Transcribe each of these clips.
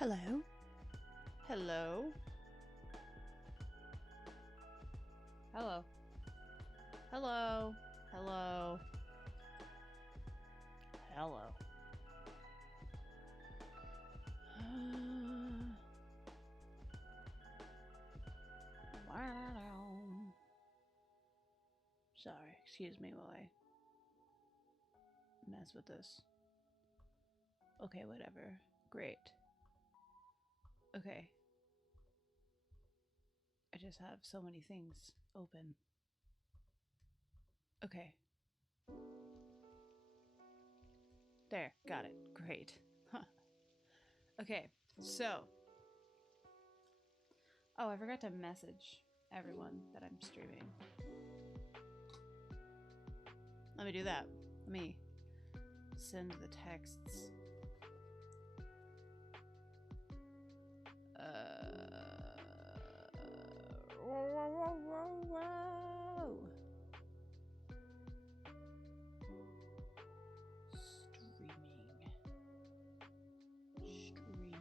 Hello? Hello? Hello? Hello? Hello? Hello? Sorry, excuse me while I mess with this. Okay, whatever. Great. Okay. I just have so many things open. Okay. There, got it. Great. Huh. Okay, so. Oh, I forgot to message everyone that I'm streaming. Let me do that. Let me send the texts. Whoa. Streaming.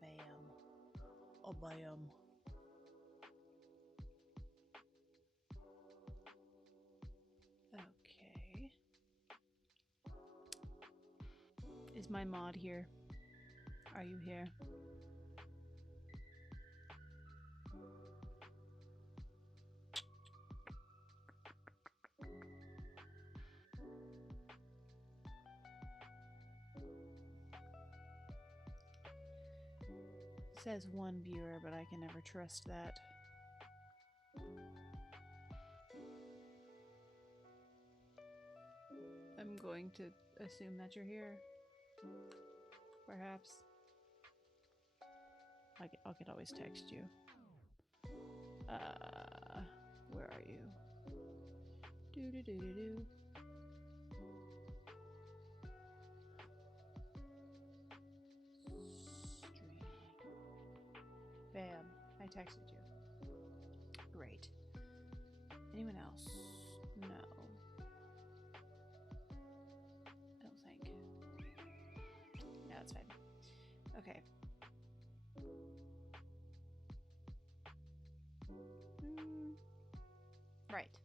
Bam. Oh, bam. Okay. Is my mod here? Are you here? It says one viewer, but I can never trust that. I'm going to assume that you're here. Perhaps. I could always text you. Where are you? Do. Streaming. Bam. I texted you. Great. Anyone else? No. I don't think. No, it's fine. Okay. Right.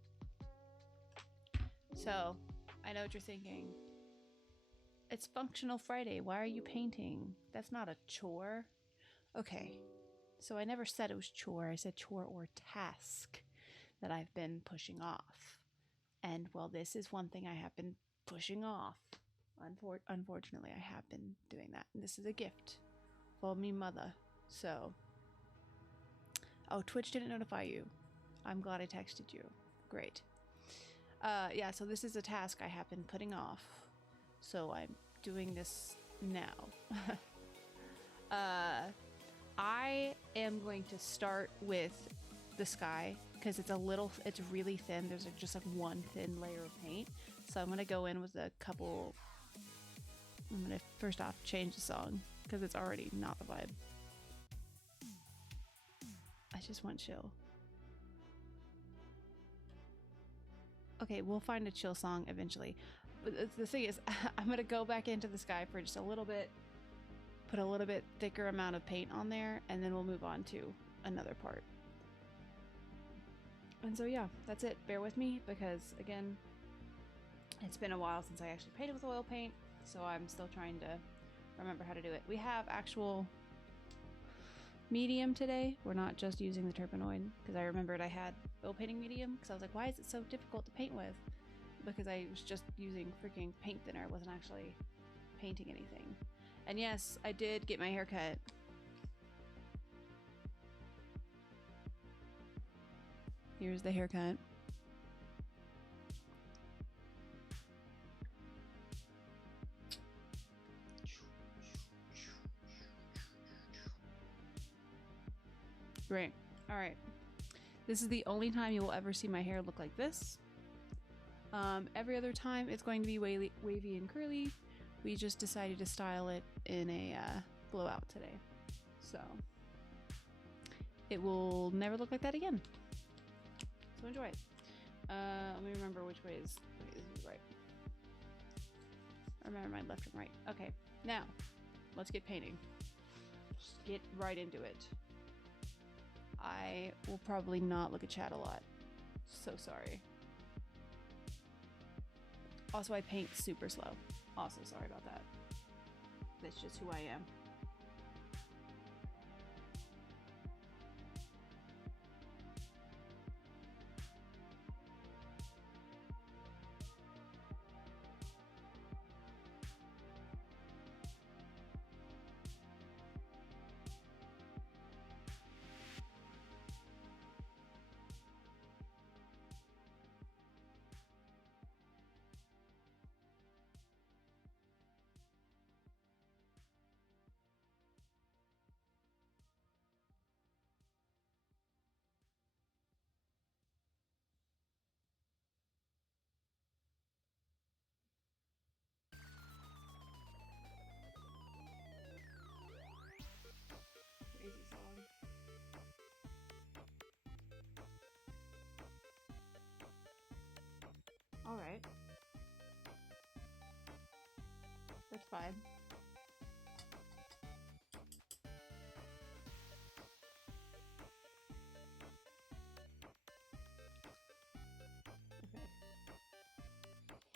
So, I know what you're thinking. It's Functional Friday. Why are you painting? That's not a chore. Okay. So I never said it was chore. I said chore or task that I've been pushing off. And, well, this is one thing I have been pushing off. Unfortunately, I have been doing that. And this is a gift for me mother. So. Oh, Twitch didn't notify you. I'm glad I texted you. Great. Yeah, so this is a task I have been putting off. So I'm doing this now. I am going to start with the sky because it's really thin. There's just like one thin layer of paint. So I'm going to go in with a couple. I'm going to first off change the song because it's already not the vibe. I just want chill. Okay, we'll find a chill song eventually. But the thing is, I'm going to go back into the sky for just a little bit, put a little bit thicker amount of paint on there, and then we'll move on to another part. And so yeah, that's it. Bear with me because, again, it's been a while since I actually painted with oil paint, so I'm still trying to remember how to do it. We have actual medium today. We're not just using the Turpenoid because I remembered I had oil painting medium because I was like, why is it so difficult to paint with? Because I was just using freaking paint thinner. I wasn't actually painting anything. And yes, I did get my hair cut. Here's the haircut. Great. All right. This is the only time you will ever see my hair look like this. Every other time it's going to be wavy and curly. We just decided to style it in a blowout today. So it will never look like that again. So enjoy it. Let me remember which way is right. I remember my left and right. Okay, now let's get painting. Just get right into it. I will probably not look at chat a lot. So sorry. Also, I paint super slow. Also, sorry about that. That's just who I am. Crazy song. Alright. That's fine. Okay.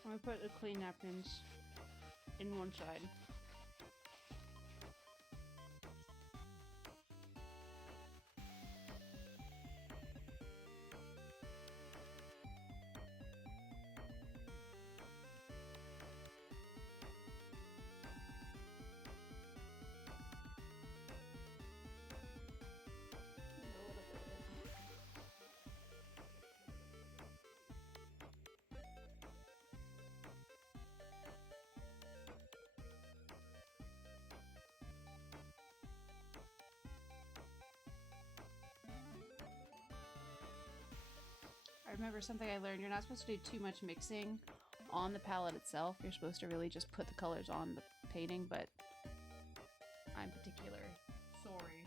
I'm gonna put the clean napkins in one side. I remember something I learned, you're not supposed to do too much mixing on the palette itself. You're supposed to really just put the colors on the painting, but I'm particular. Sorry.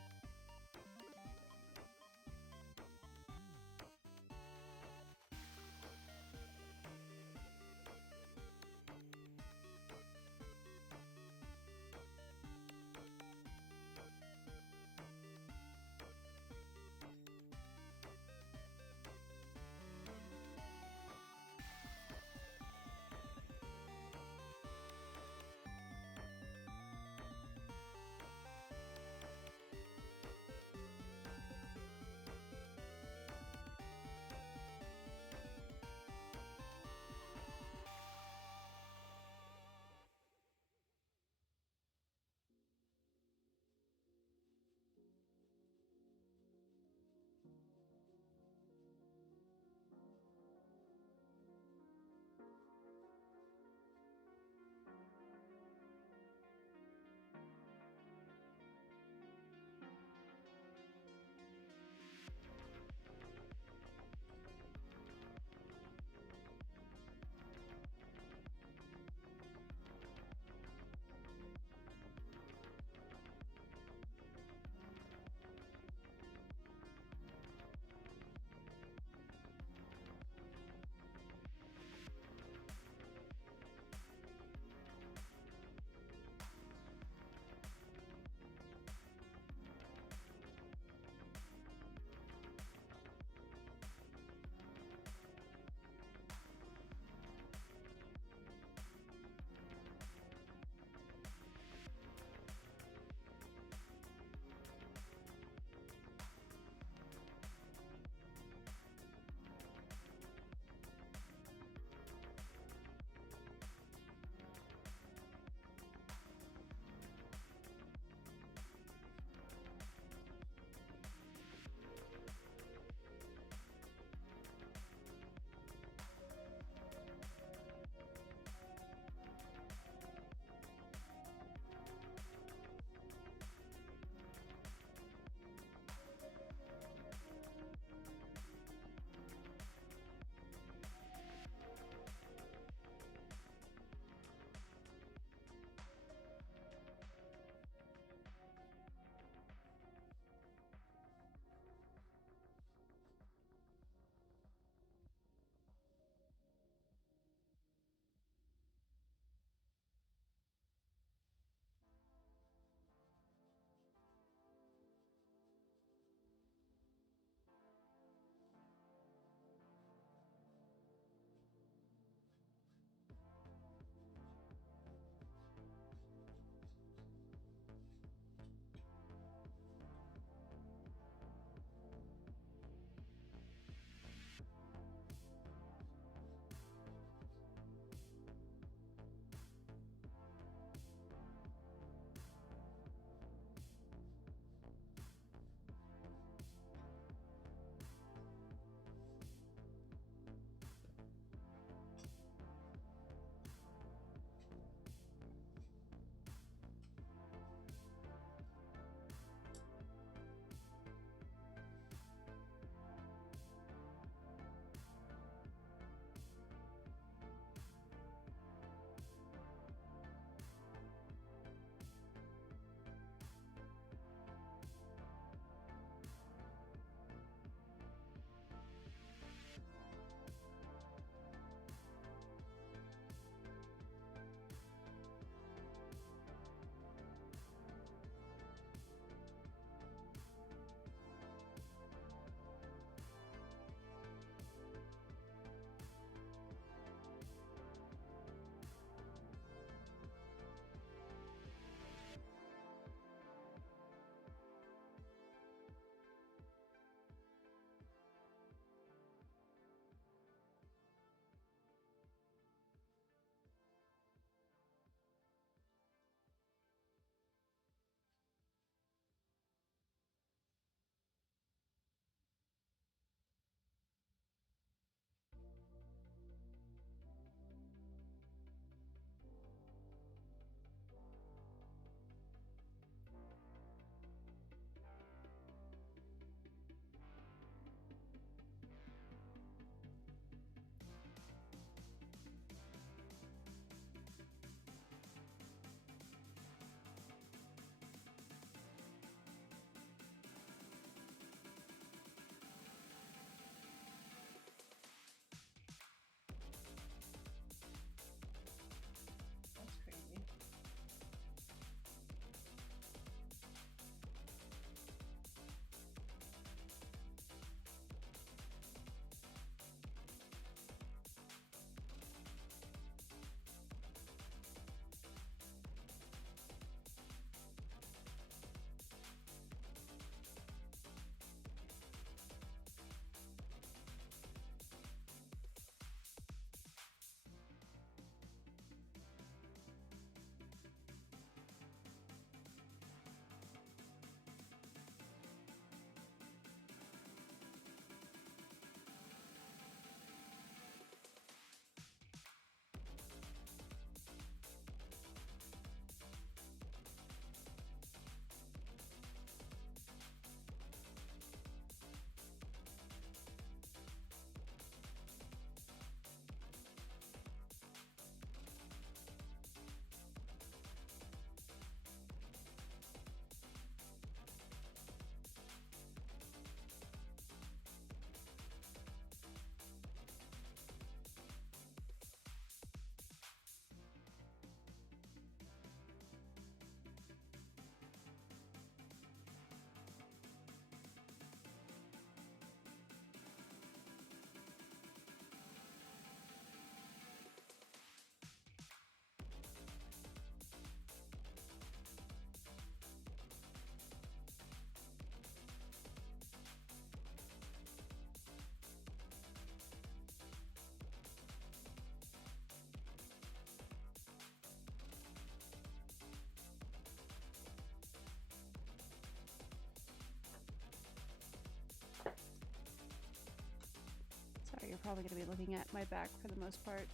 So you're probably going to be looking at my back for the most part,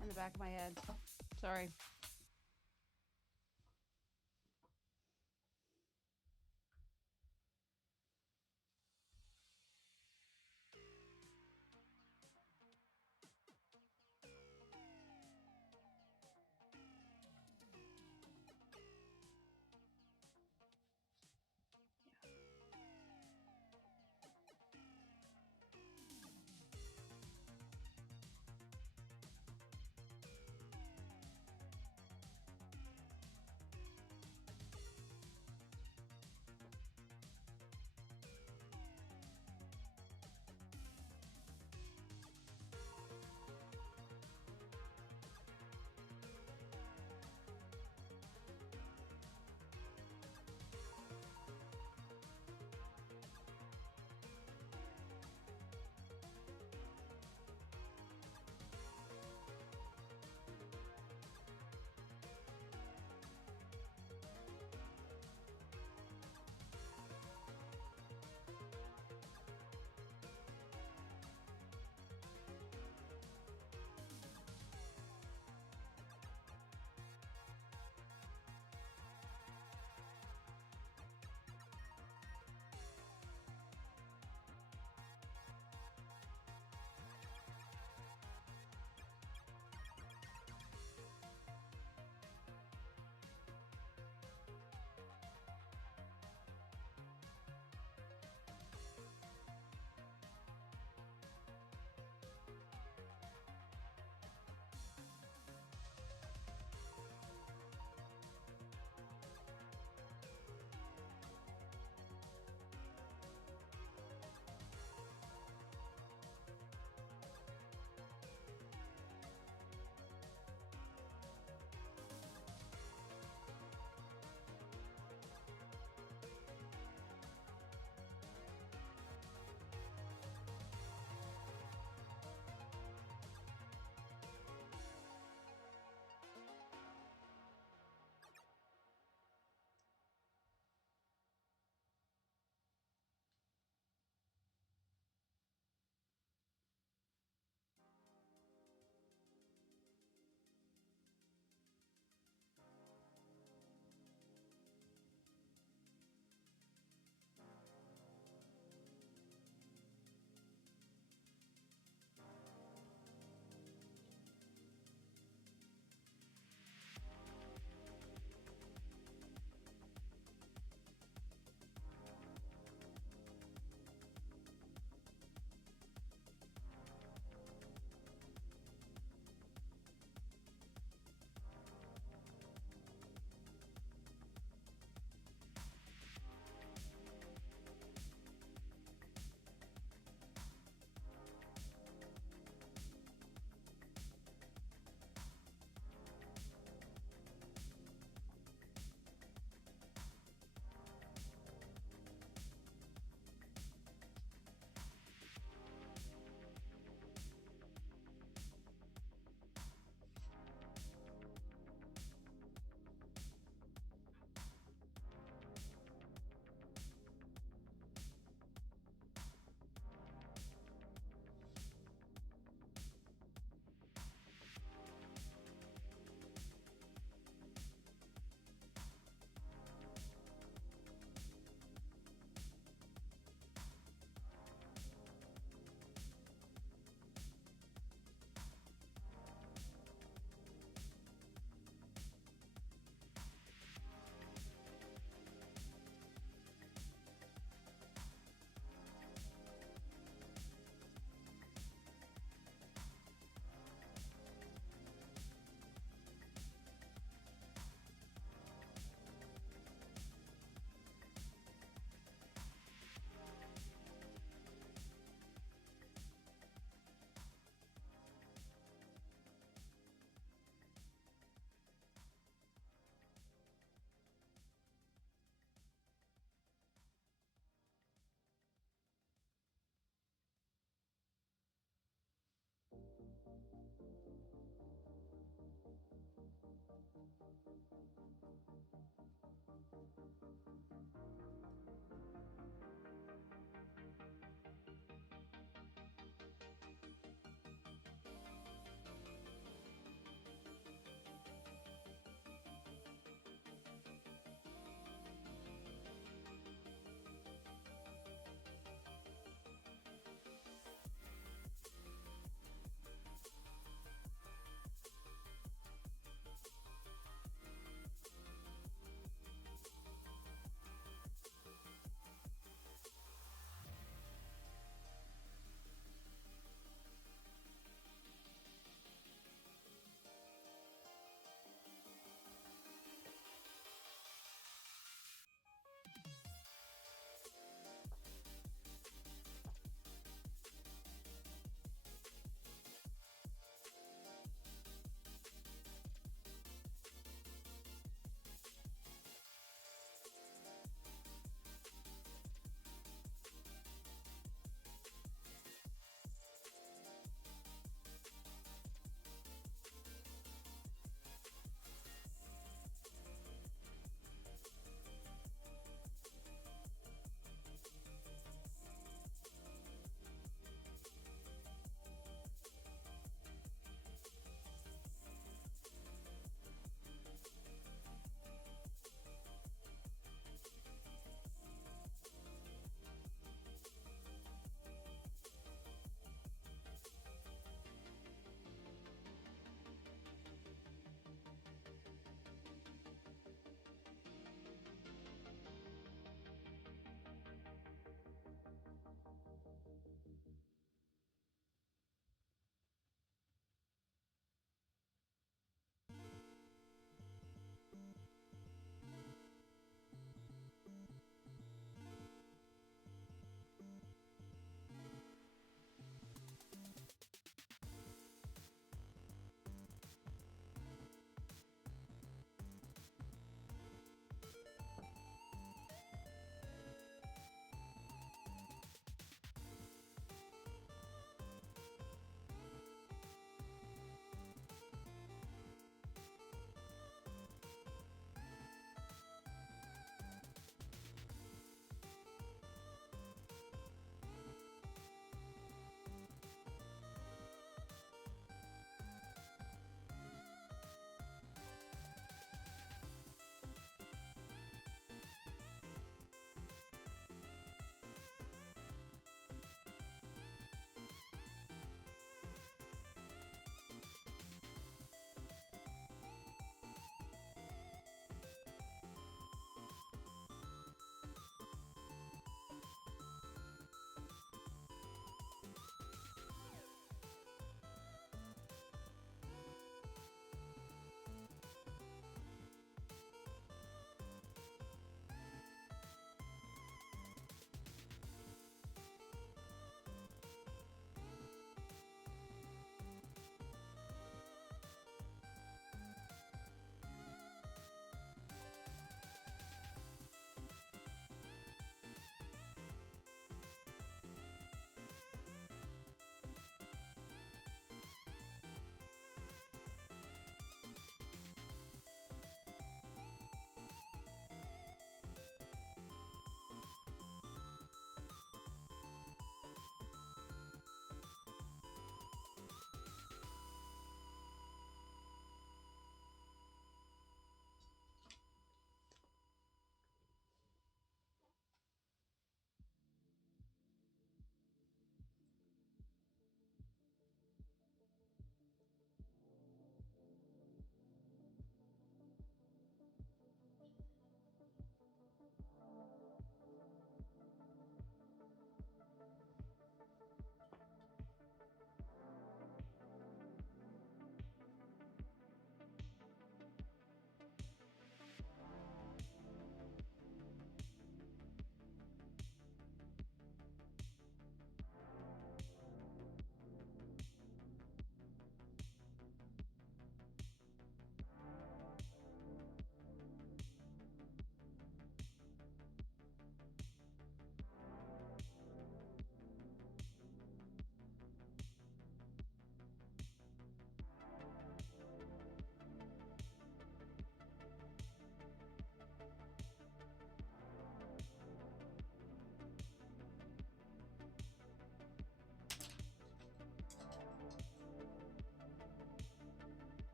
and the back of my head. Sorry.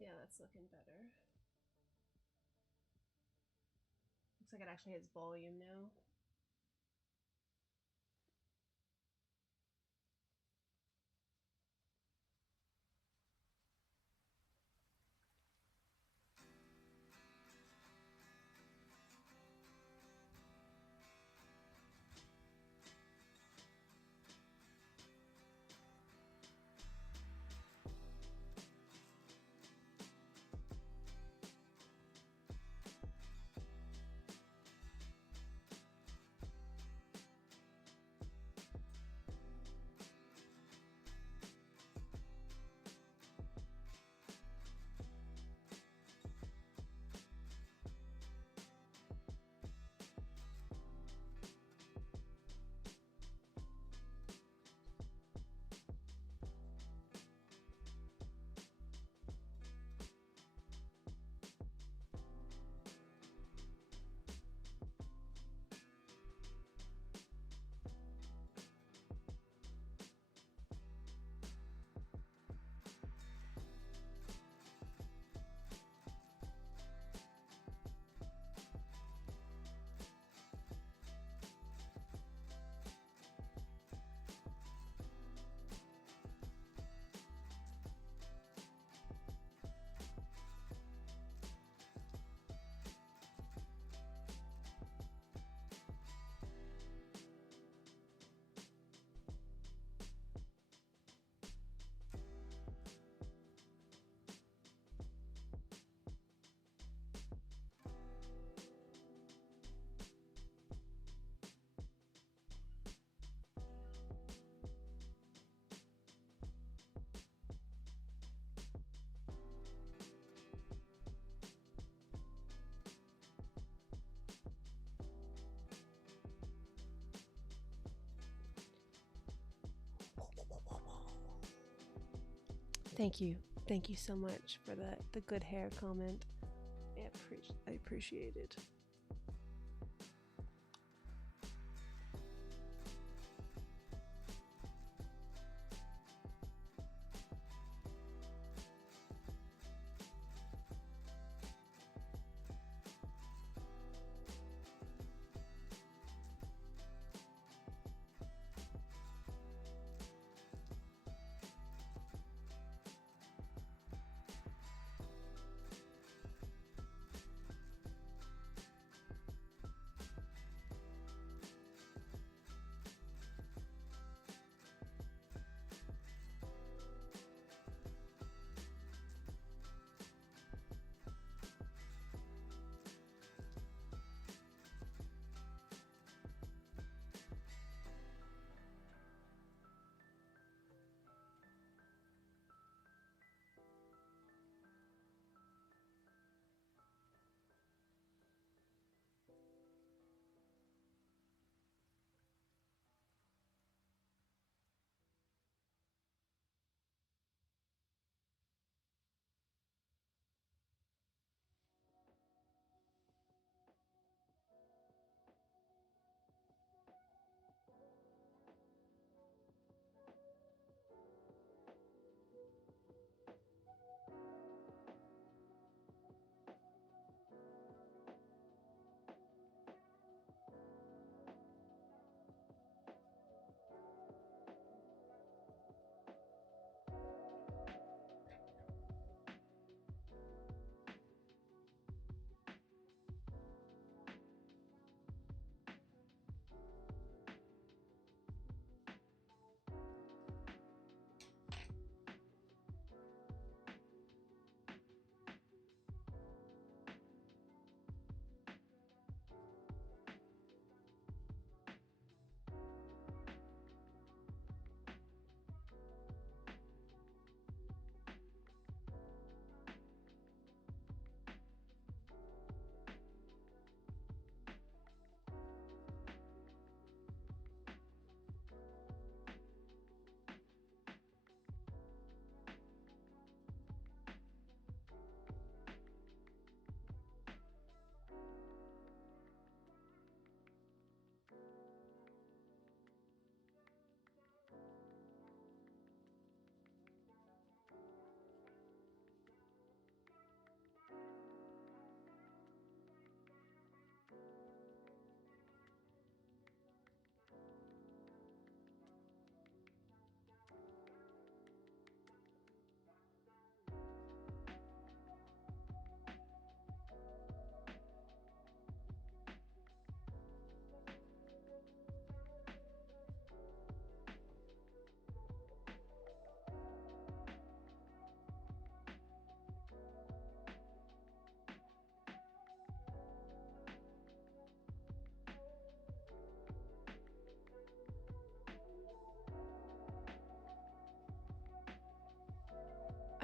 Yeah, that's looking better. Looks like it actually has volume now. Thank you. Thank you so much for the good hair comment. I appreciate it.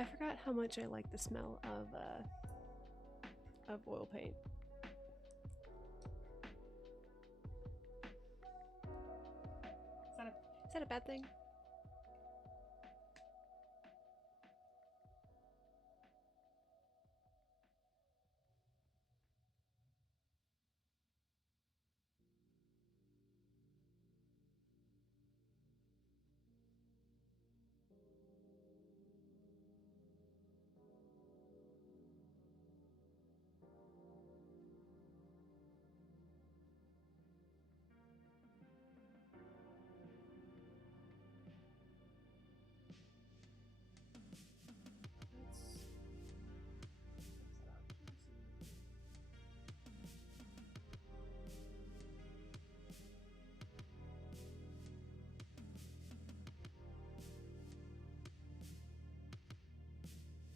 I forgot how much I like the smell of oil paint. Is that a bad thing?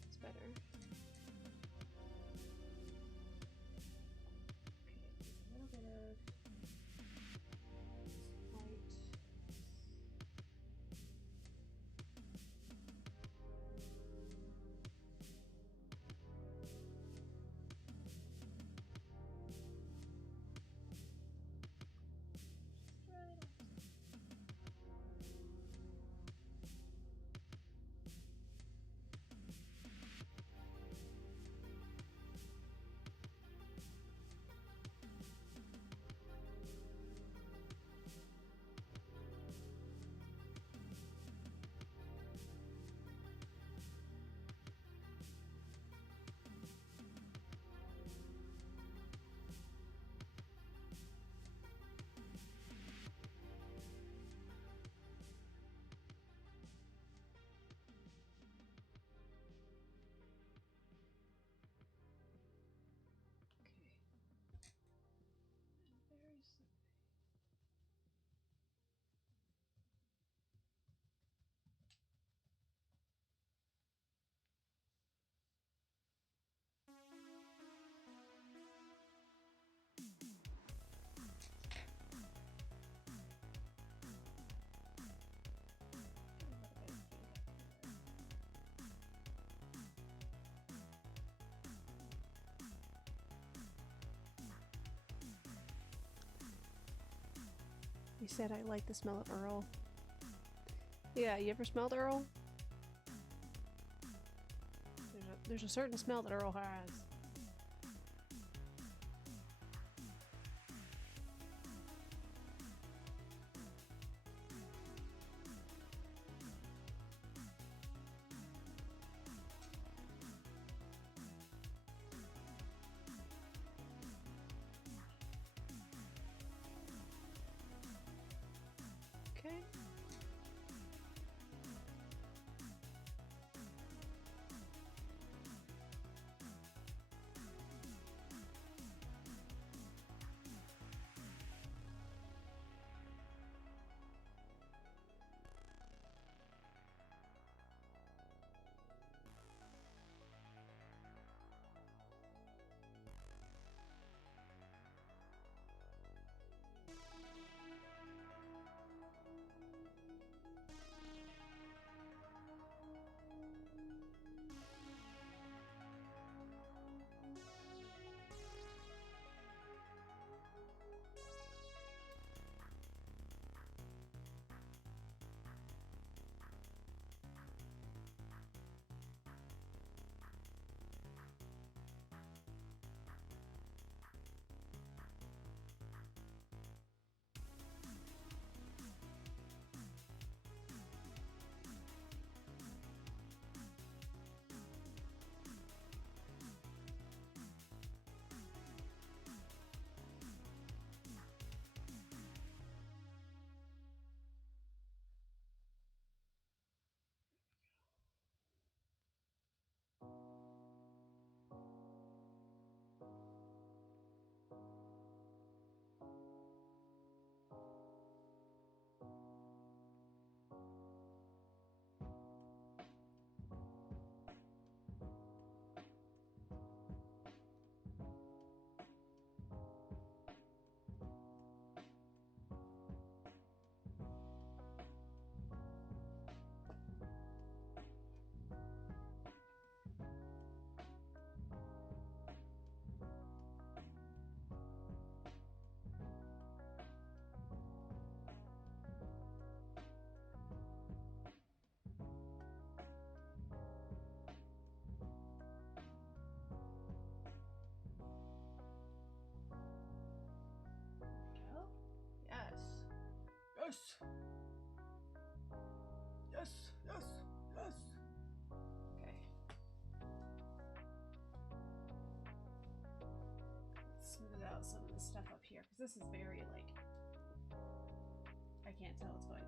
It's better. Okay, a little bit of white. Very slowly. You said I like the smell of Earl. Yeah, you ever smelled Earl? There's a certain smell that Earl has. Okay. Because this is very, like, I can't tell what's going on.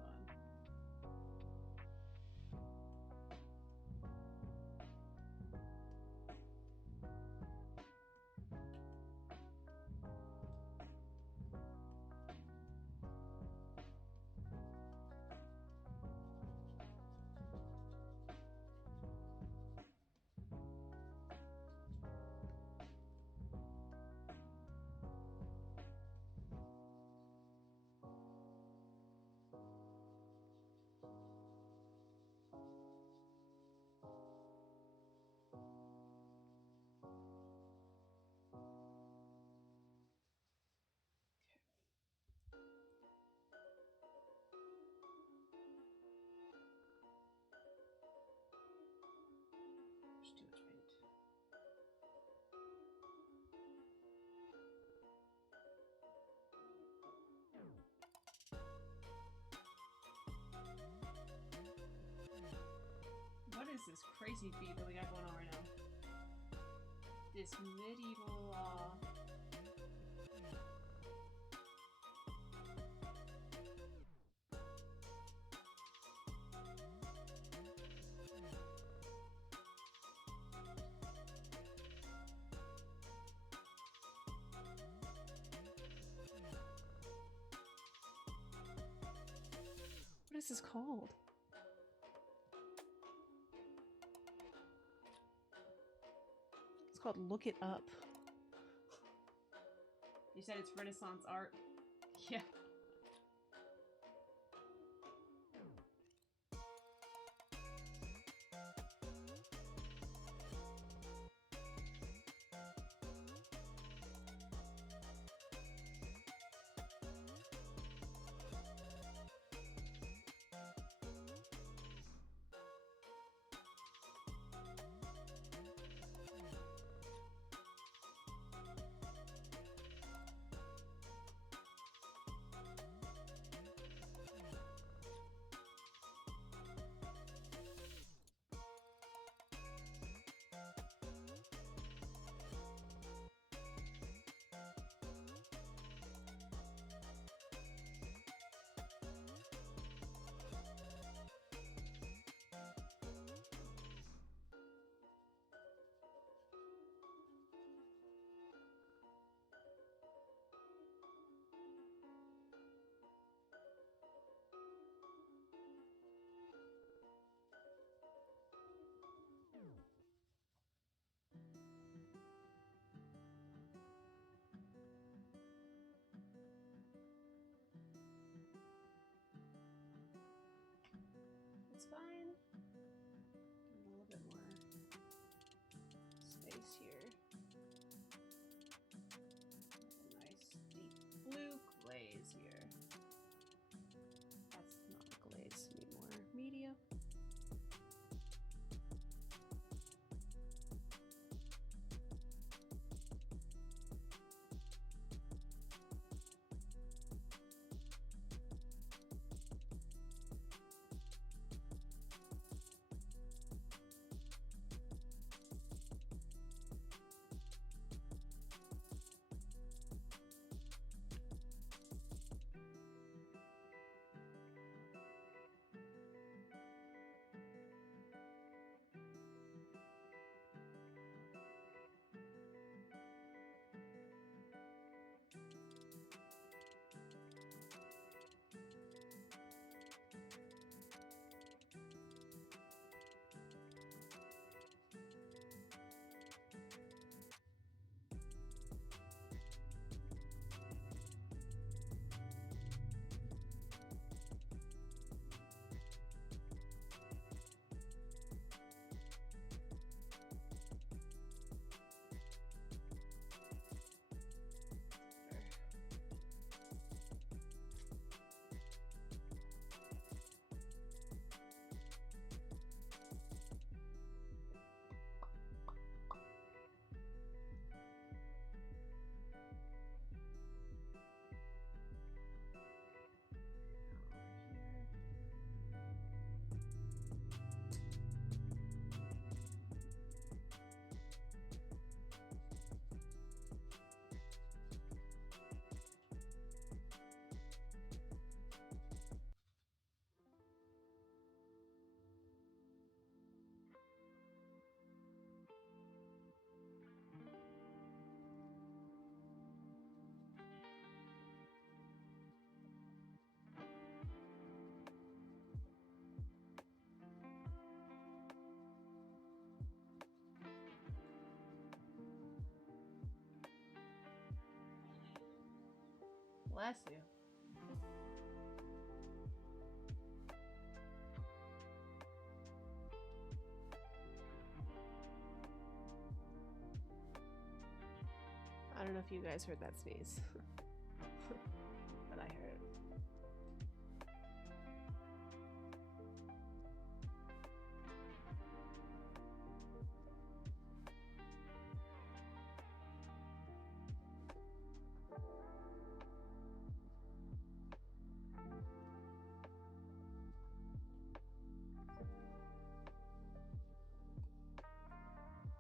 There's too much paint. What is this crazy feed that we got going on right now? This medieval, what is this called? It's called Look It Up. You said it's Renaissance art? Yeah. It's fine. A little bit more space here. A nice deep blue glaze here. That's not glaze, need more media. Bless you. I don't know if you guys heard that sneeze, but I heard it.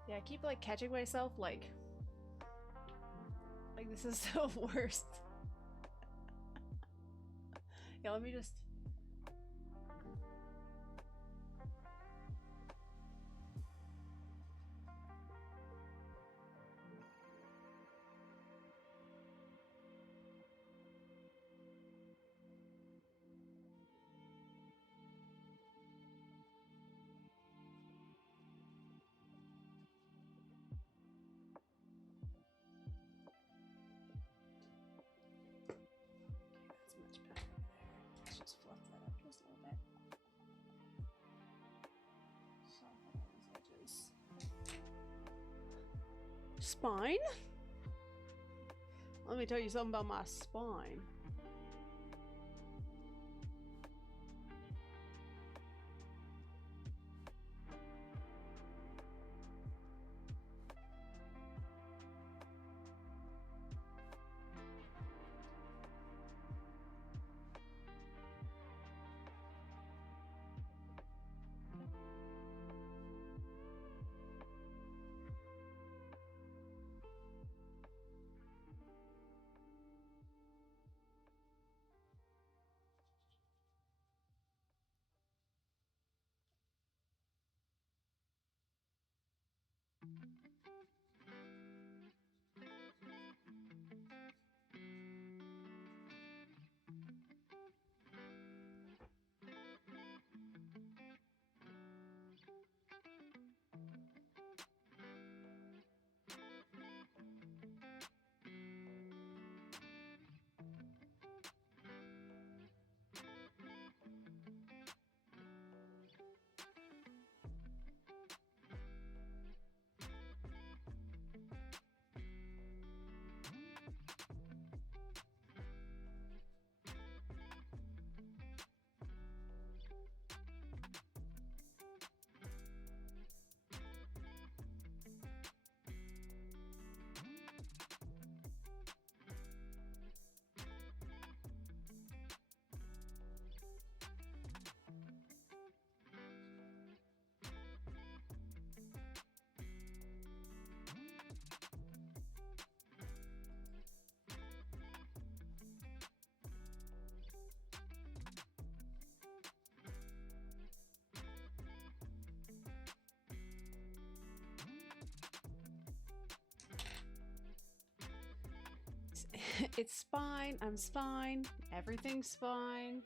Yeah, I keep like catching myself like this is the worst. Yeah, let me just. That's much better there. Let's just fluff that up just a little bit. Soften all these edges. Spine? Let me tell you something about my spine. It's fine. I'm fine. Everything's fine.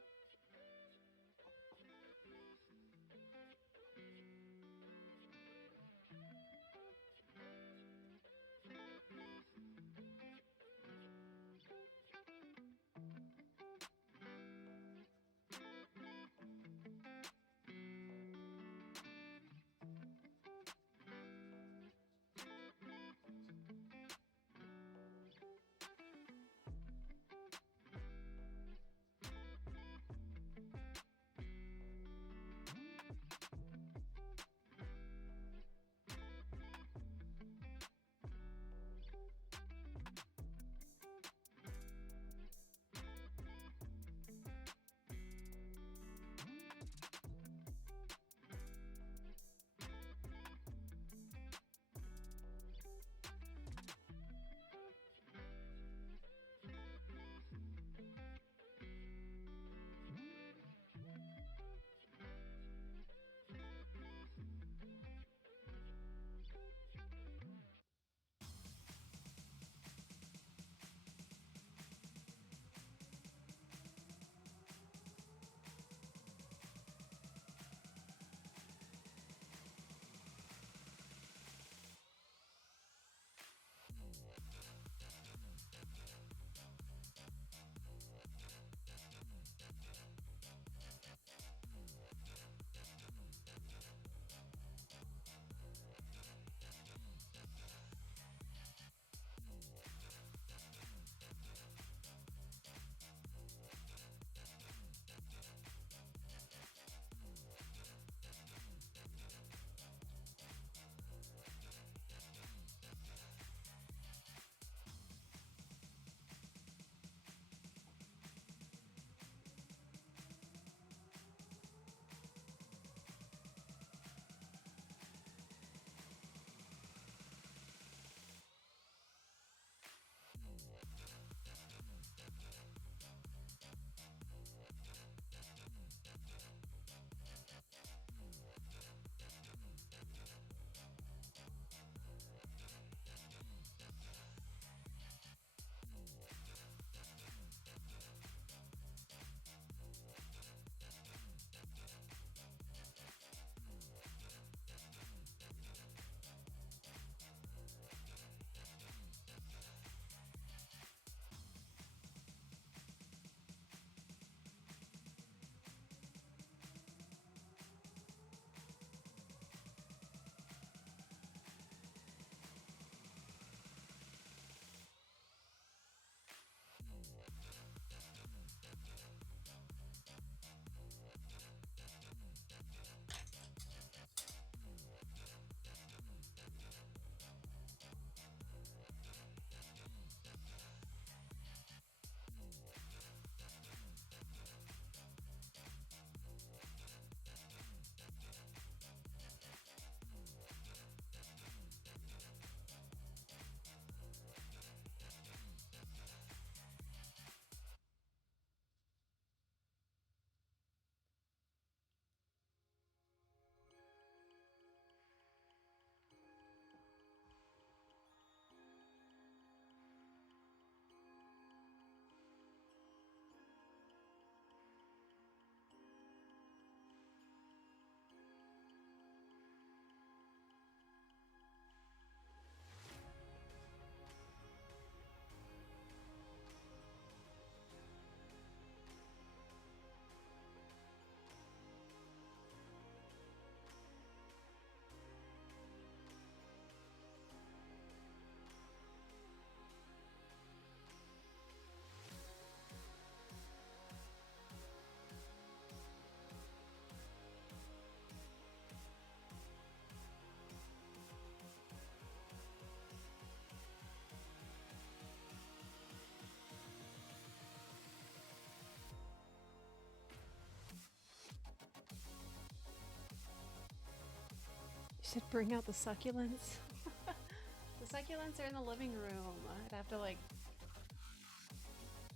said bring out the succulents. The succulents are in the living room. I'd have to like...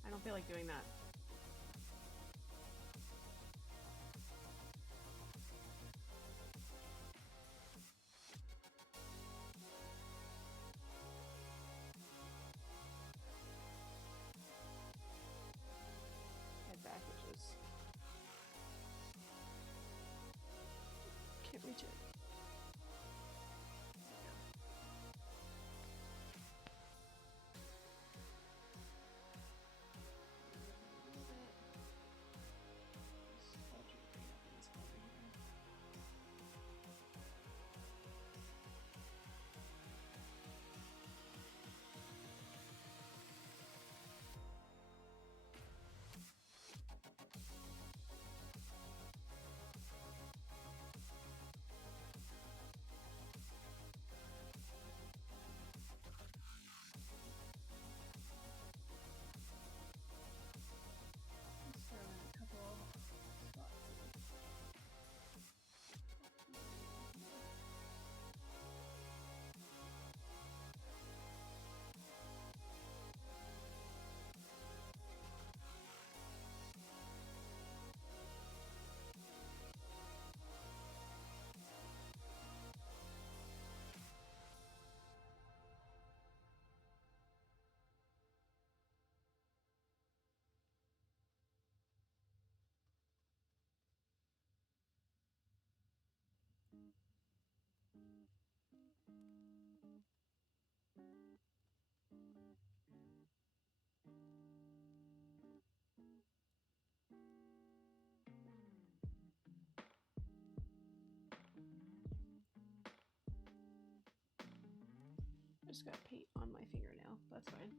I don't feel like doing that. Head back, which is... Can't reach it. I just got paint on my fingernail. That's fine.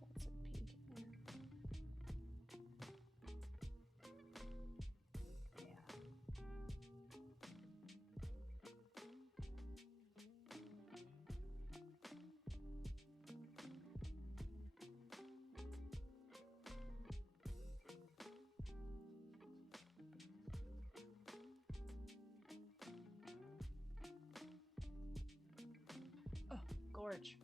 That's some pink in there. Yeah. Oh, gorge.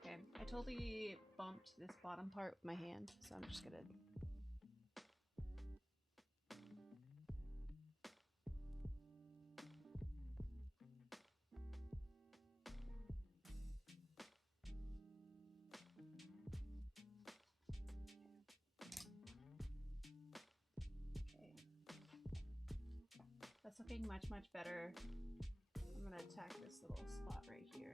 Okay, I totally bumped this bottom part with my hand, so I'm just gonna... That's looking much, much better. I'm gonna attack this little spot right here.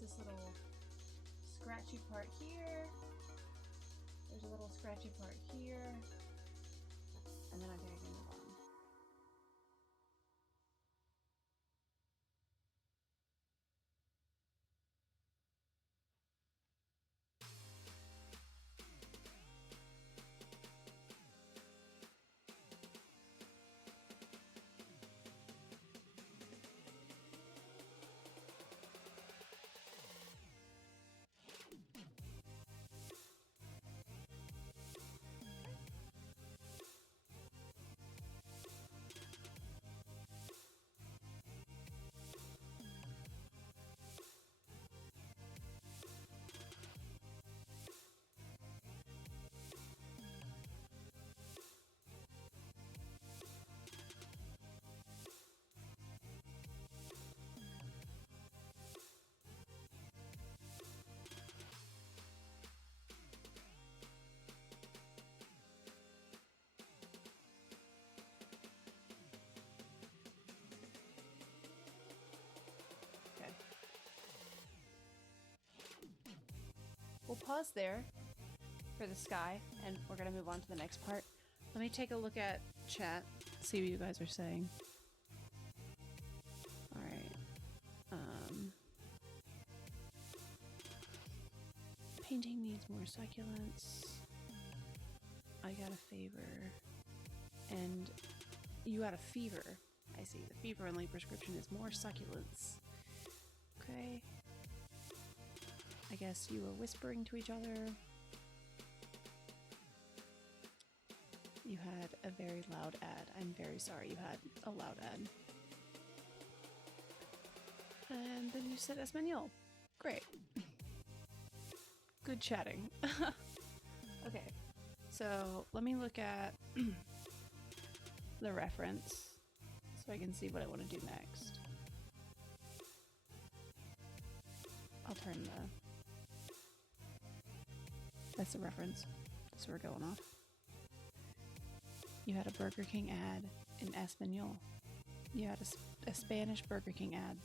there's this little scratchy part here. There's a little scratchy part here. And then I'm going to move on. We'll pause there for the sky, and we're going to move on to the next part. Let me take a look at chat, see what you guys are saying. Alright. Painting needs more succulents. I got a favor. And you got a fever. I see. The fever-only prescription is more succulents. Okay. I guess you were whispering to each other. You had a very loud ad. I'm very sorry you had a loud ad. And then you said Espanol. Great. Good chatting. Okay, so let me look at the reference so I can see what I want to do next. I'll turn the... That's the reference. That's where we're going off. You had a Burger King ad in Espanol. You had a Spanish Burger King ad.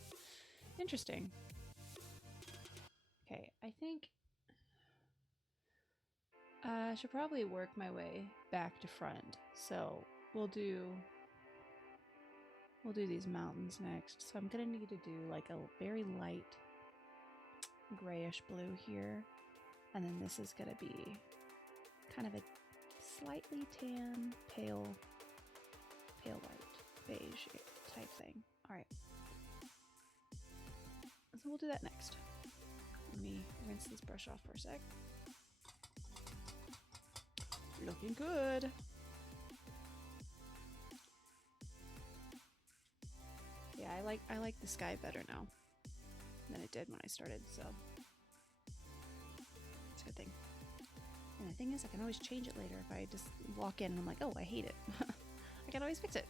Interesting. Okay, I think I should probably work my way back to front. So we'll do these mountains next. So I'm gonna need to do like a very light grayish blue here. And then this is going to be kind of a slightly tan, pale white, beige type thing. All right. So we'll do that next. Let me rinse this brush off for a sec. Looking good. Yeah, I like the sky better now than it did when I started, so it's a good thing. And the thing is, I can always change it later if I just walk in and I'm like, oh, I hate it. I can always fix it.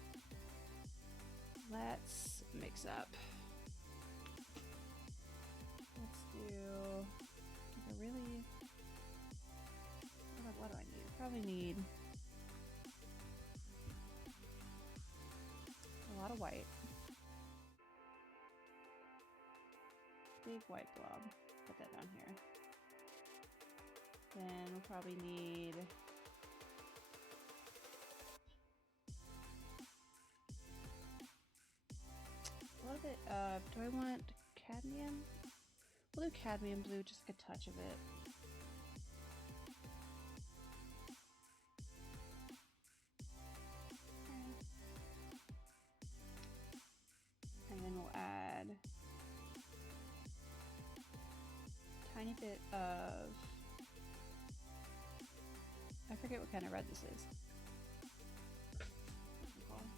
Let's mix up. Let's do like a really... What do I need? I probably need a lot of white. Big white blob. Put that down here. Then we'll probably need a little bit of, do I want cadmium? We'll do cadmium blue, just like a touch of it. And then we'll add a tiny bit of, I forget what kind of red this is. What's it called?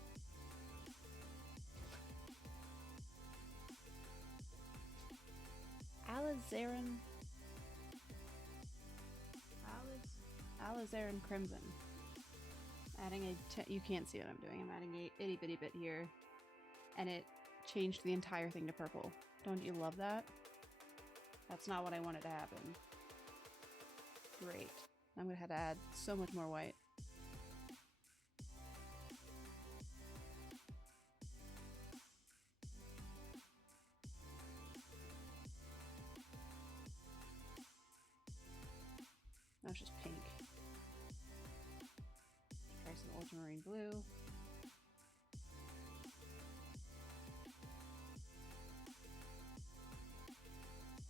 Alizarin Crimson. Adding you can't see what I'm doing. I'm adding a itty bitty bit here, and it changed the entire thing to purple. Don't you love that? That's not what I wanted to happen. Great. I'm gonna have to add so much more white. ultramarine blue.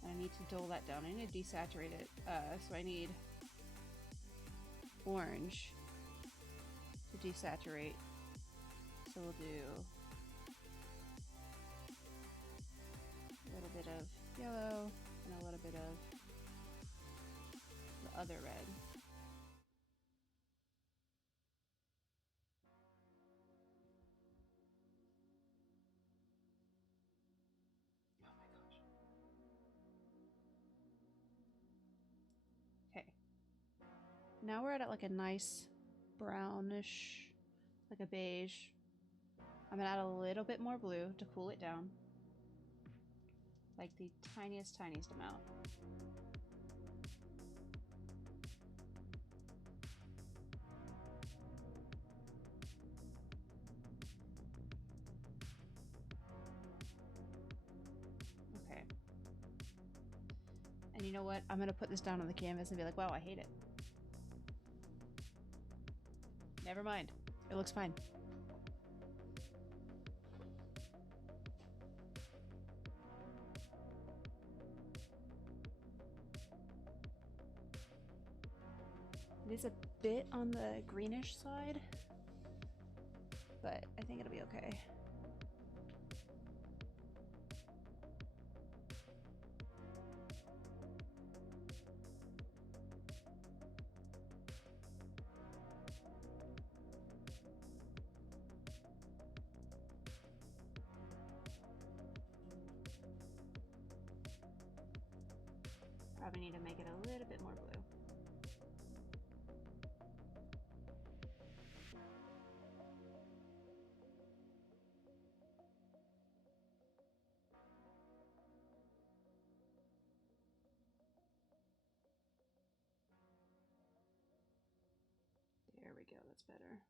And I need to dull that down. I need to desaturate it. So I need orange to desaturate. So we'll do a little bit of yellow and a little bit of the other red. Oh my gosh. Okay. Now we're at like a nice brownish, like a beige. I'm gonna add a little bit more blue to cool it down. Like the tiniest amount. Okay. And you know what? I'm gonna put this down on the canvas and be like, wow, I hate it. Never mind. It looks fine. It is a bit on the greenish side, but I think it'll be okay. Probably need to make it a little bit more blue. There we go, that's better.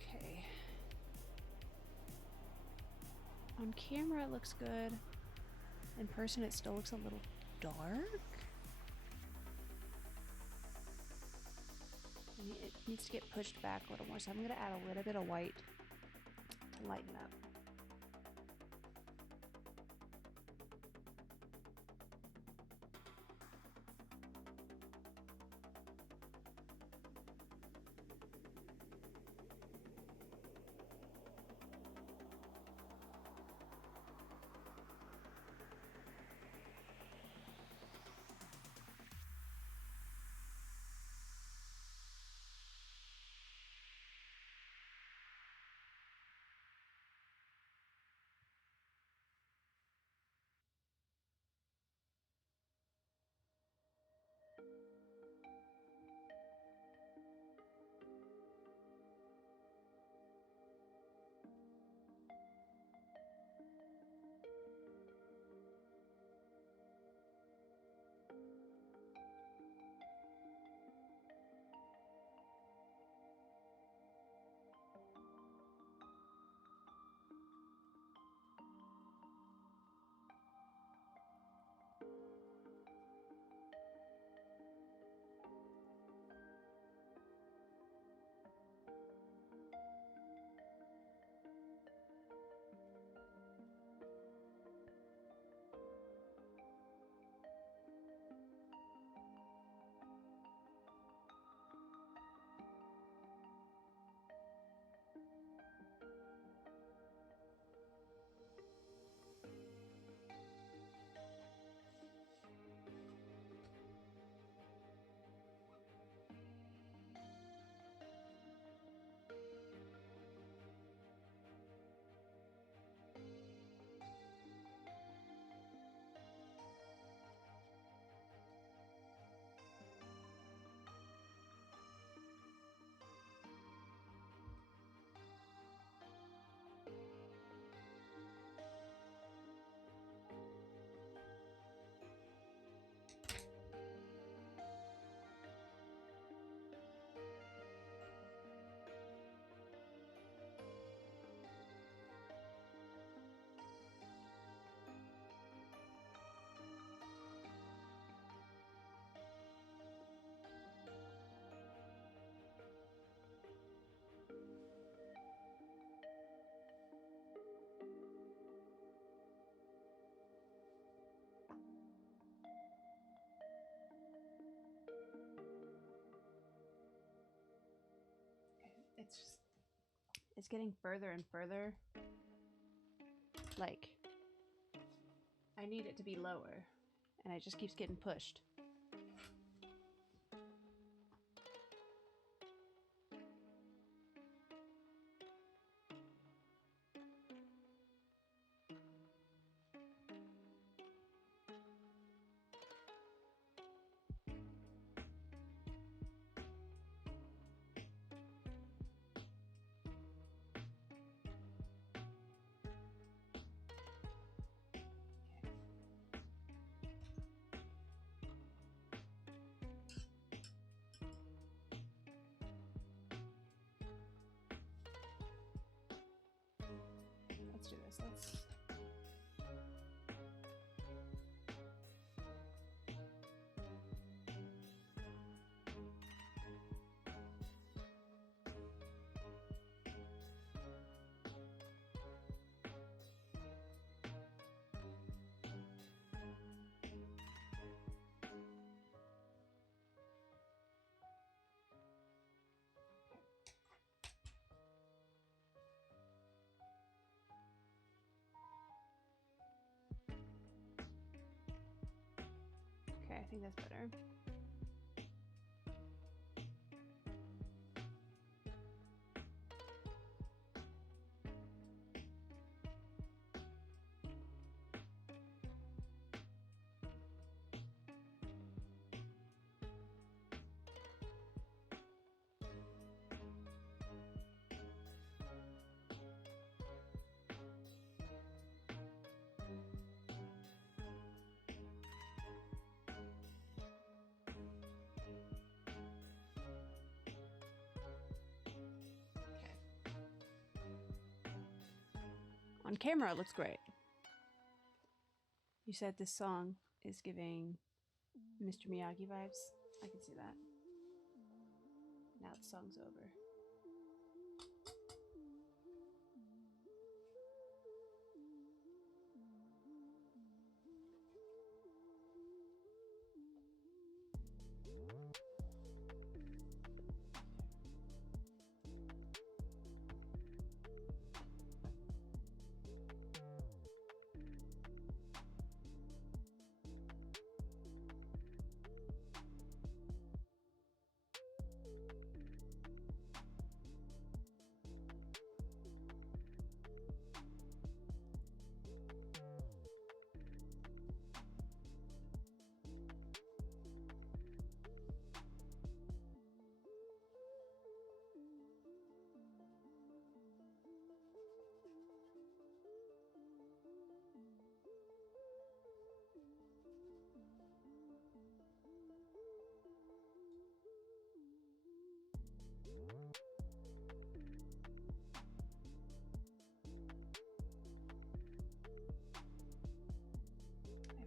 Okay. On camera it looks good. In person it still looks a little dark. It needs to get pushed back a little more, so I'm going to add a little bit of white to lighten up. is getting further and further. Like, I need it to be lower, and it just keeps getting pushed. Let's do this. Let's... Okay, I think that's better. On camera, it looks great. You said this song is giving Mr. Miyagi vibes. I can see that. Now the song's over.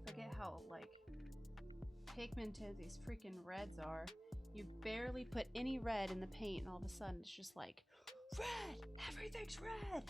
Forget how like pigmented these freaking reds are. You barely put any red in the paint and all of a sudden it's just like red! Everything's red!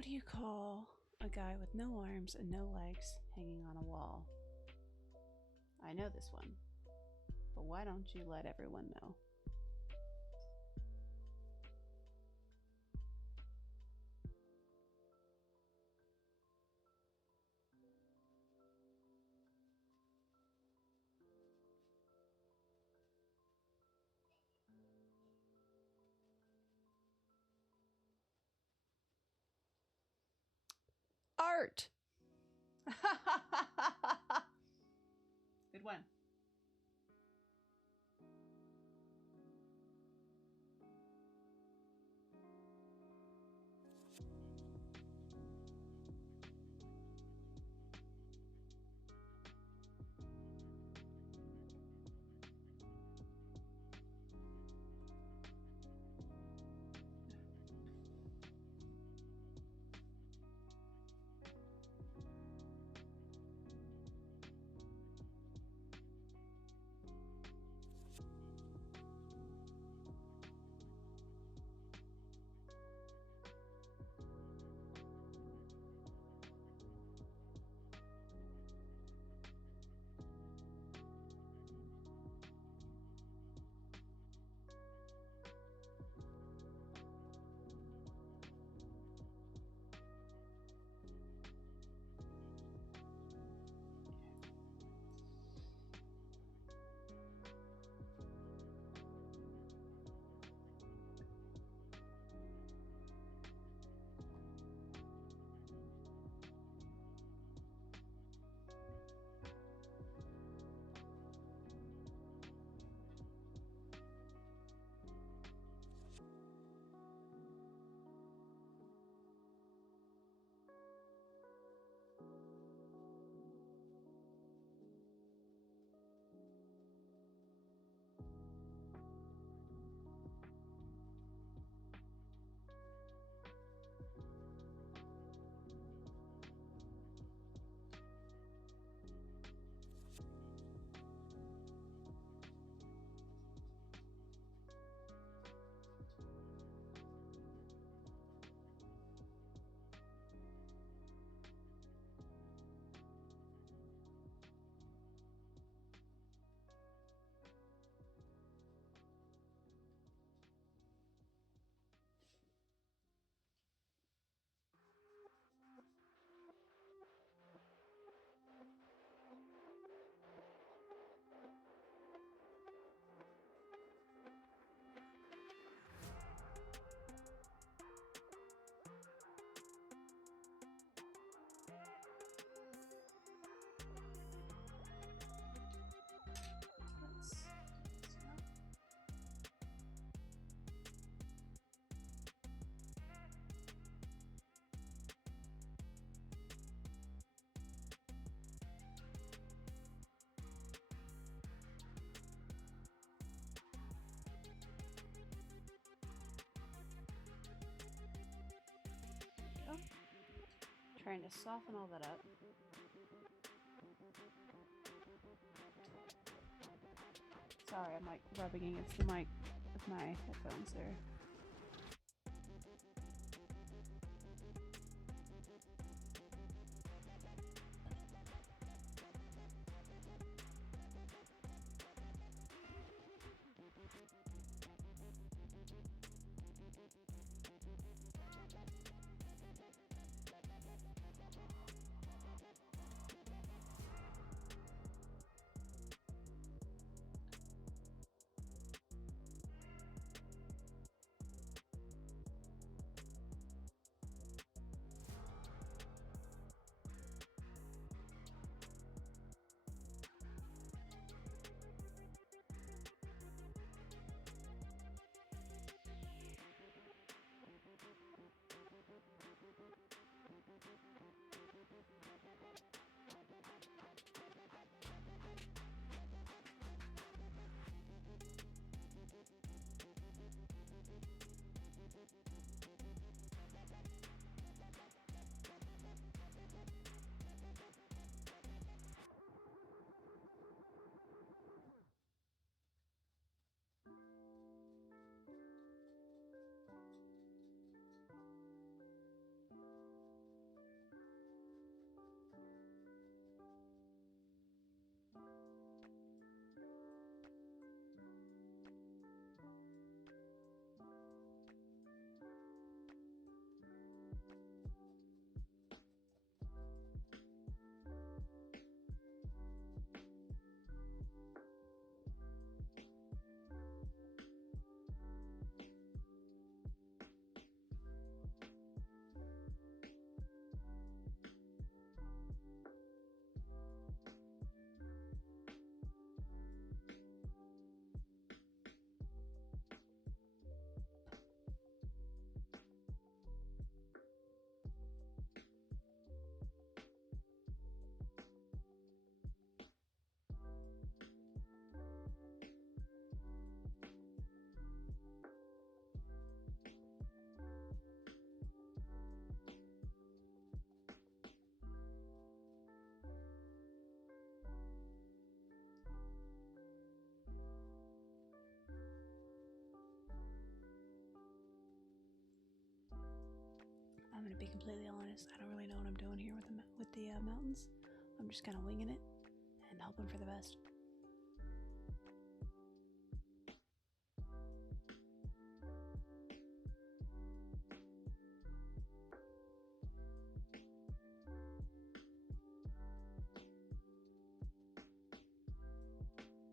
What do you call a guy with no arms and no legs hanging on a wall? I know this one, but why don't you let everyone know? Art! Good one. Trying to soften all that up. Sorry, I'm like rubbing against the mic with my headphones there. I'm gonna be completely honest. I don't really know what I'm doing here with the mountains. I'm just kind of winging it and hoping for the best.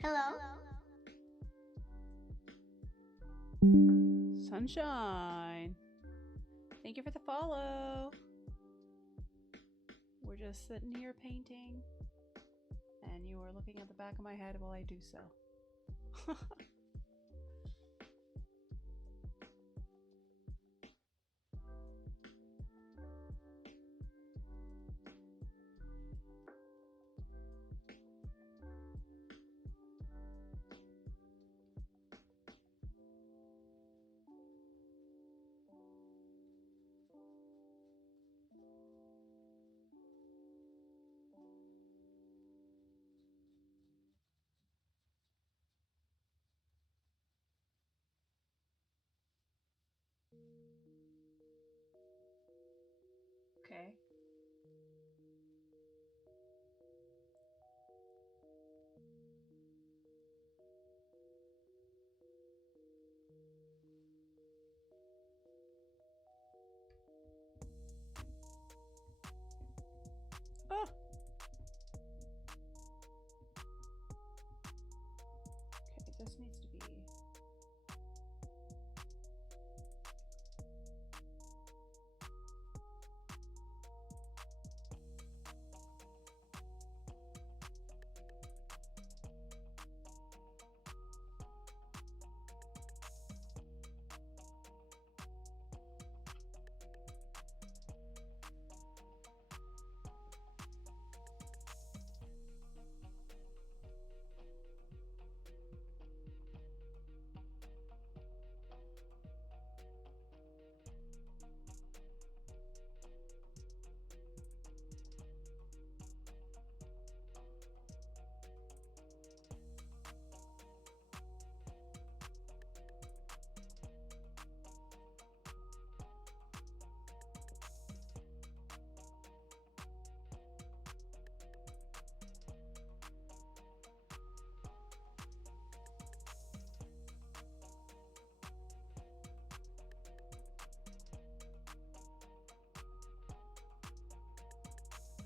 Hello? Sunshine! Thank you for the follow! We're just sitting here painting, and you are looking at the back of my head while I do so. Okay. Oh! Okay, this needs to be...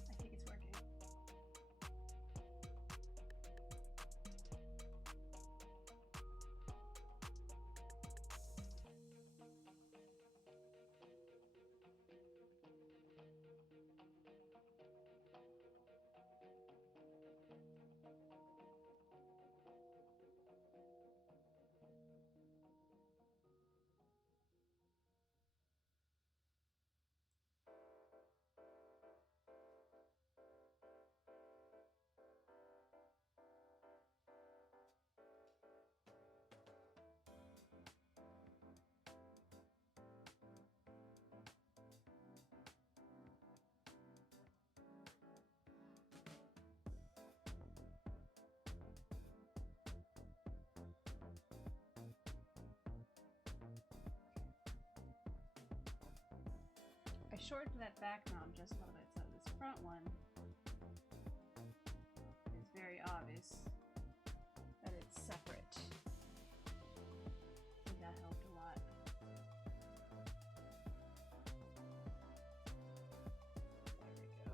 I think it's working. I shortened that back mount just a little bit, so this front one is very obvious that it's separate. I think that helped a lot. There we go.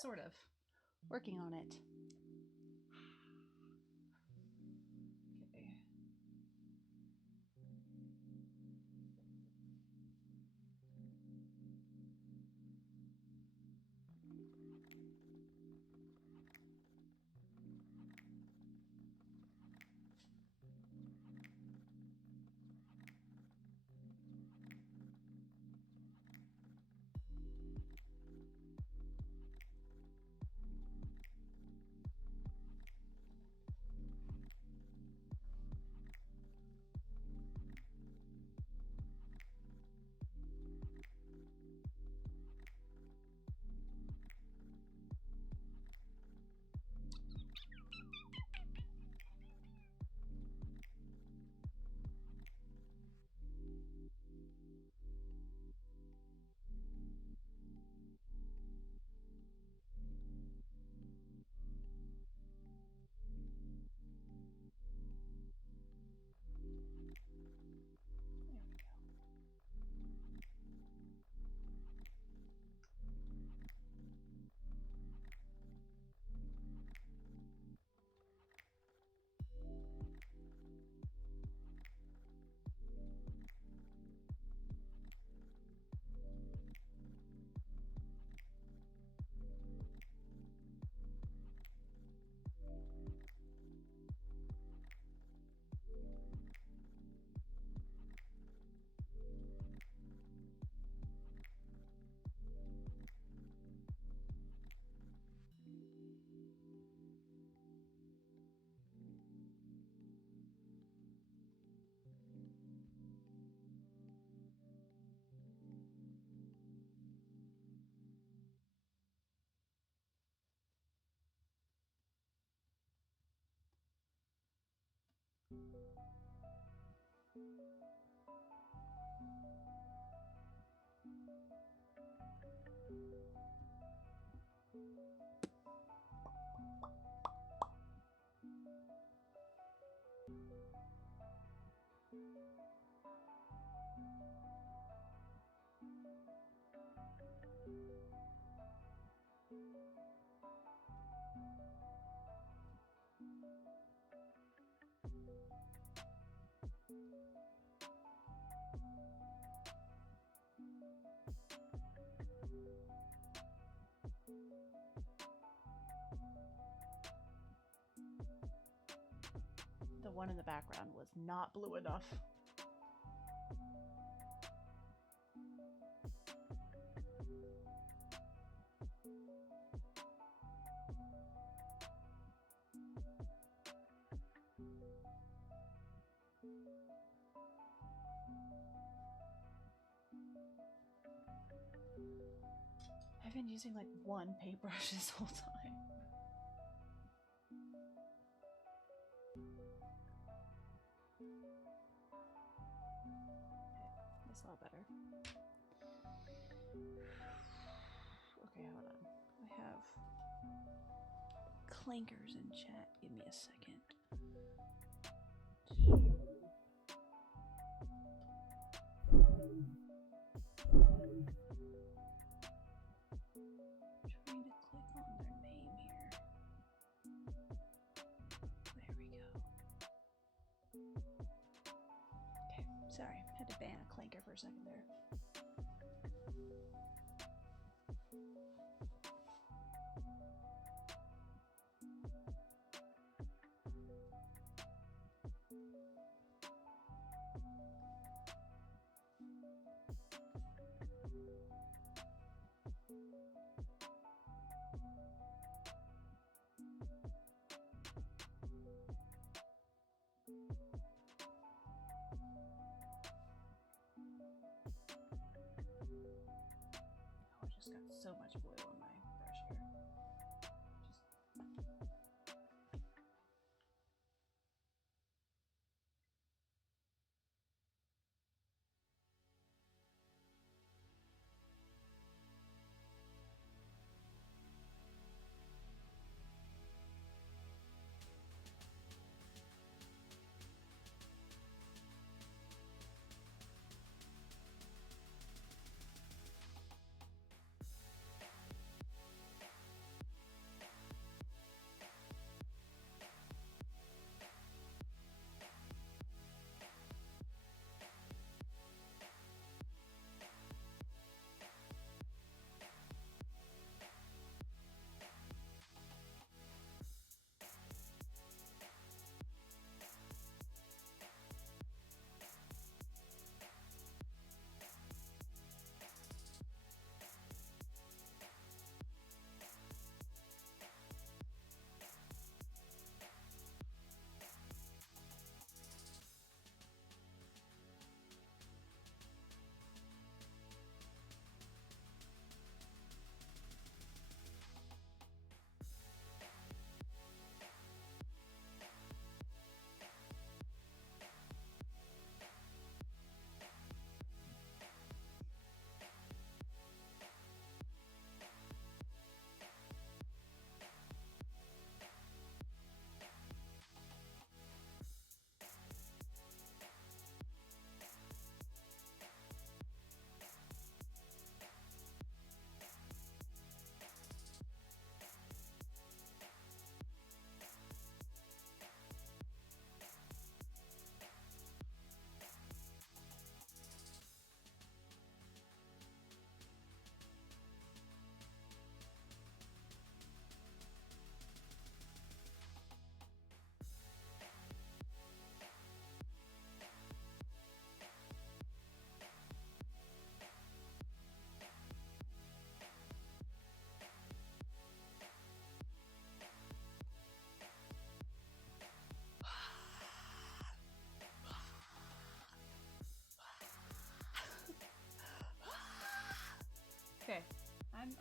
Sort of. Working on it. Okay. There we go. The one in the background was not blue enough. I've been using like one paintbrush this whole time. Okay, that's a lot better. Okay, hold on. I have clankers in chat. Give me a second. Trying to click on their name here. There we go. Okay, sorry. Had to ban a clanker for a second there. Oh, I just got so much oil on my brush here.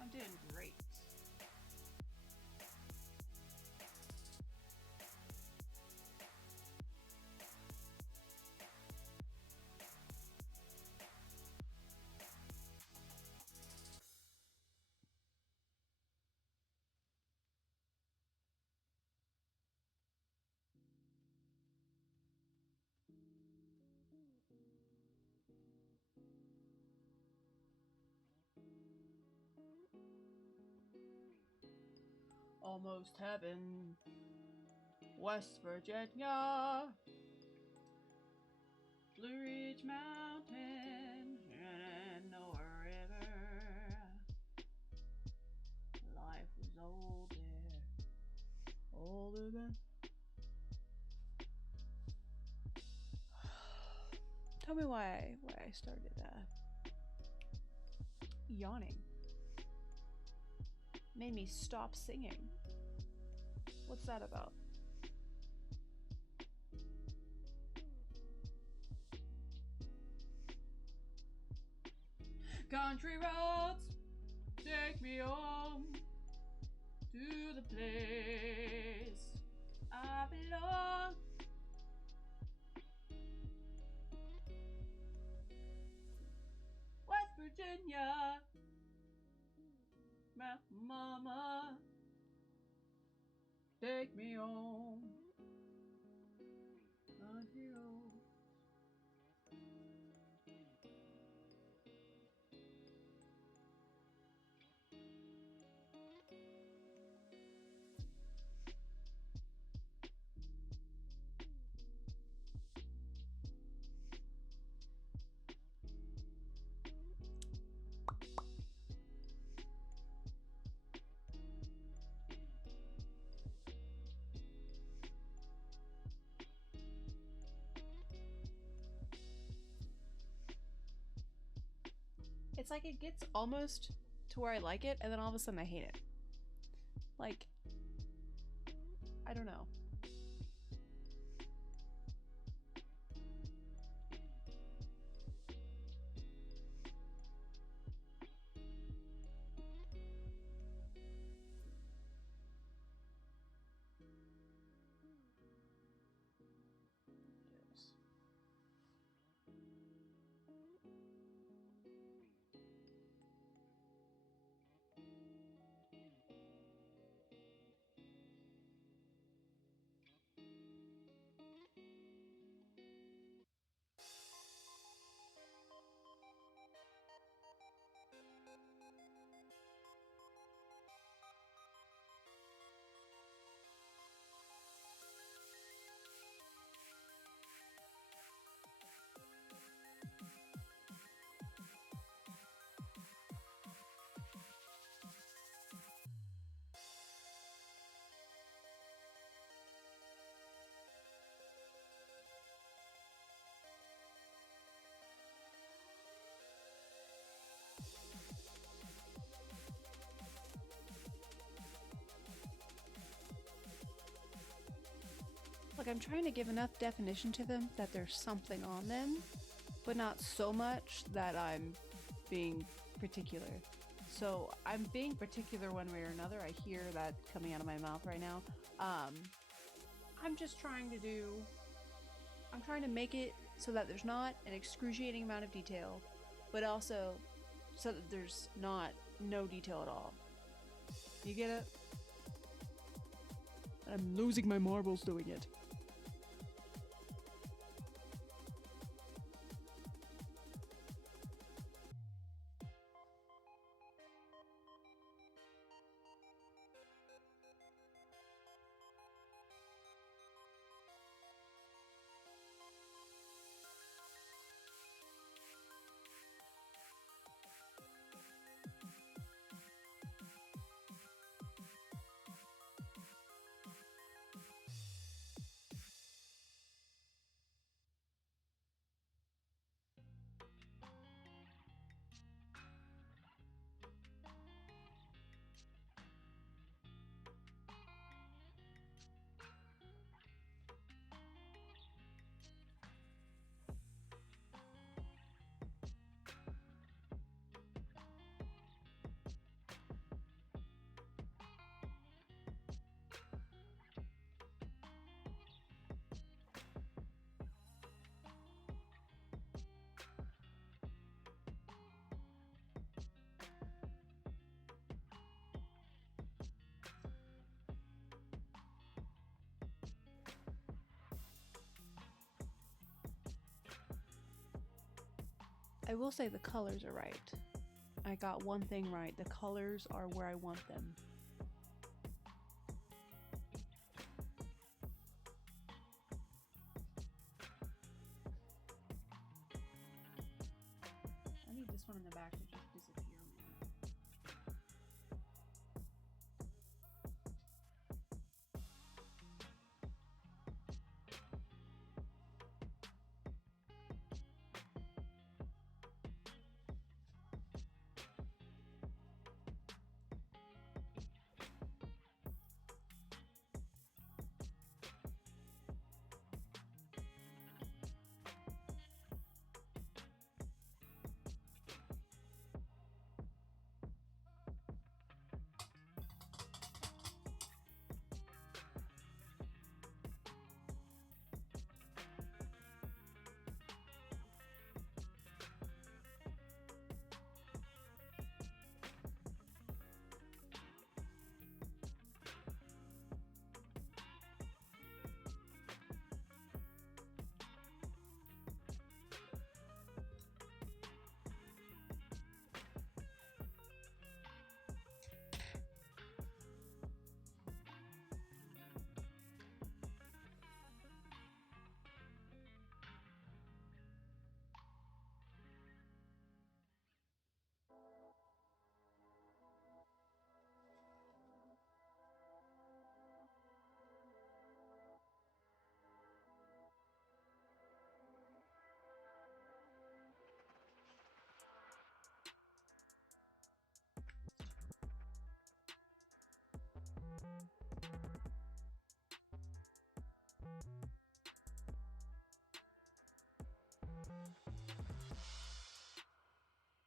I'm doing great. Almost heaven, West Virginia, Blue Ridge Mountain, Shenandoah River. Life was old there, older than. Tell me why I started Yawning made me stop singing. What's that about? Country roads take me home to the place I belong. West Virginia, my mama, take me home. Country roads. It's like it gets almost to where I like it, and then all of a sudden I hate it. Like, I don't know. Like, I'm trying to give enough definition to them that there's something on them, but not so much that I'm being particular. So I'm being particular one way or another. I hear that coming out of my mouth right now. I'm just trying to make it so that there's not an excruciating amount of detail, but also so that there's not no detail at all. You get it? I'm losing my marbles doing it. I will say the colors are right. I got one thing right. The colors are where I want them. I need this one in the back to just disappear more.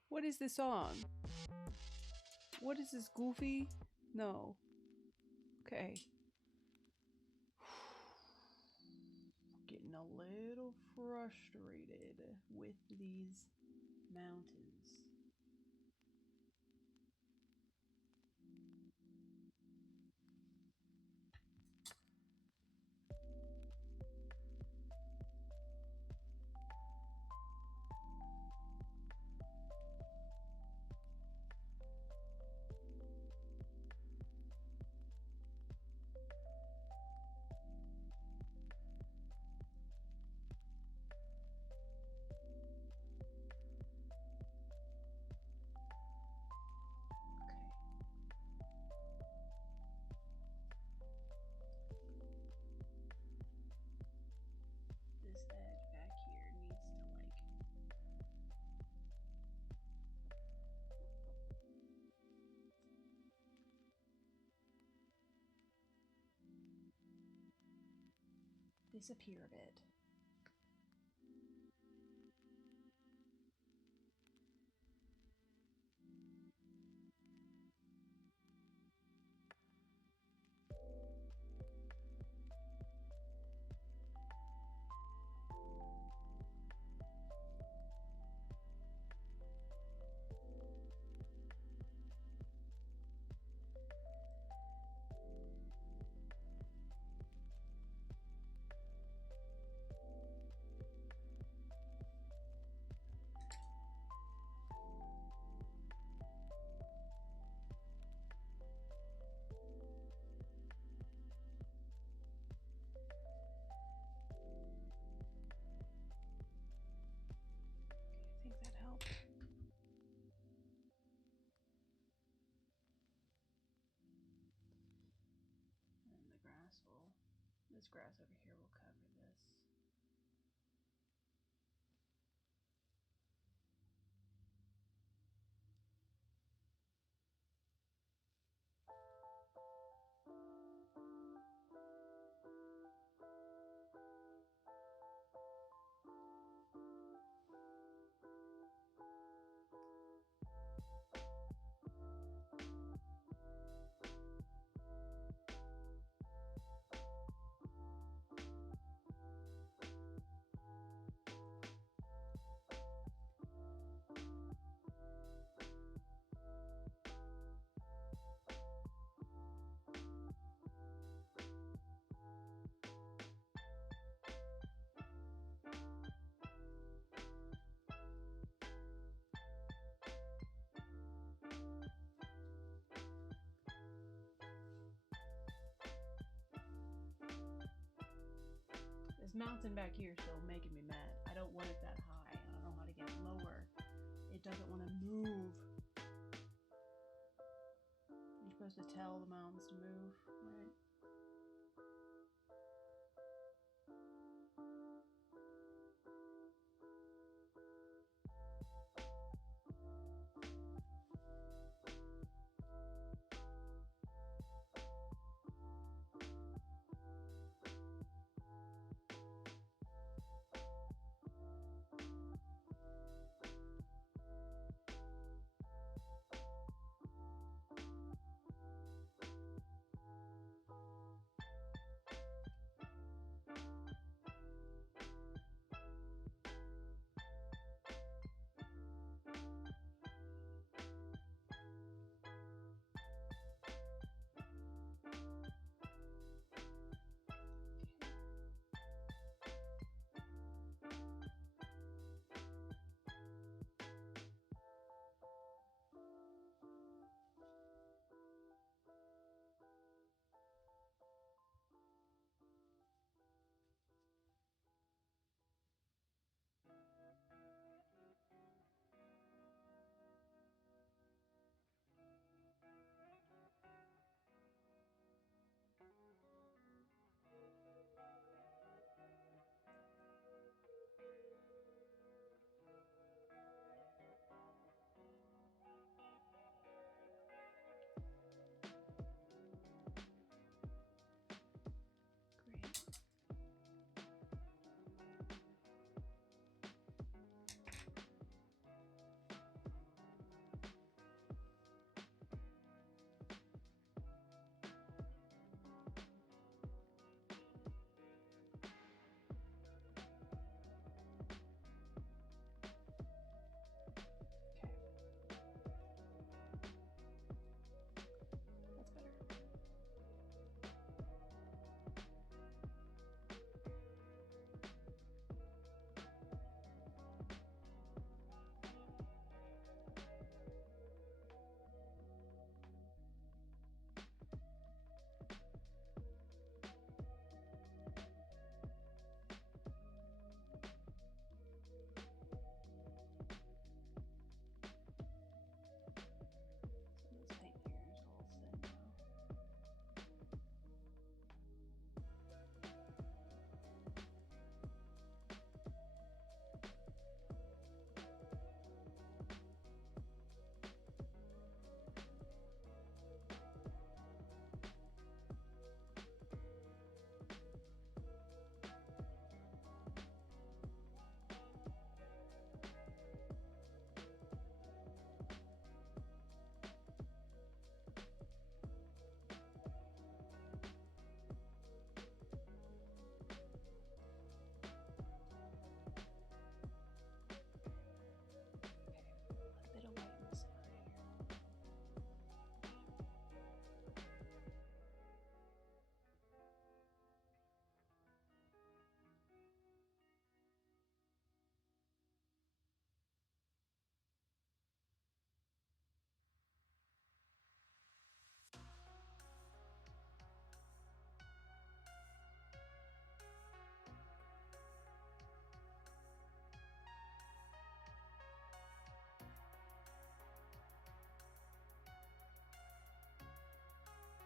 What is this song? What is this, Goofy? No. Okay. Getting a little frustrated with these mountains. This edge back here needs to disappear a bit. I think that helped. And this grass over here will cover this. This mountain back here is still making me mad. I don't want it that high. I don't know how to get it lower. It doesn't want to move. You're supposed to tell the mountains to move, right? Great. That's better. So this paint here is all thin now. A bit of white in the center here.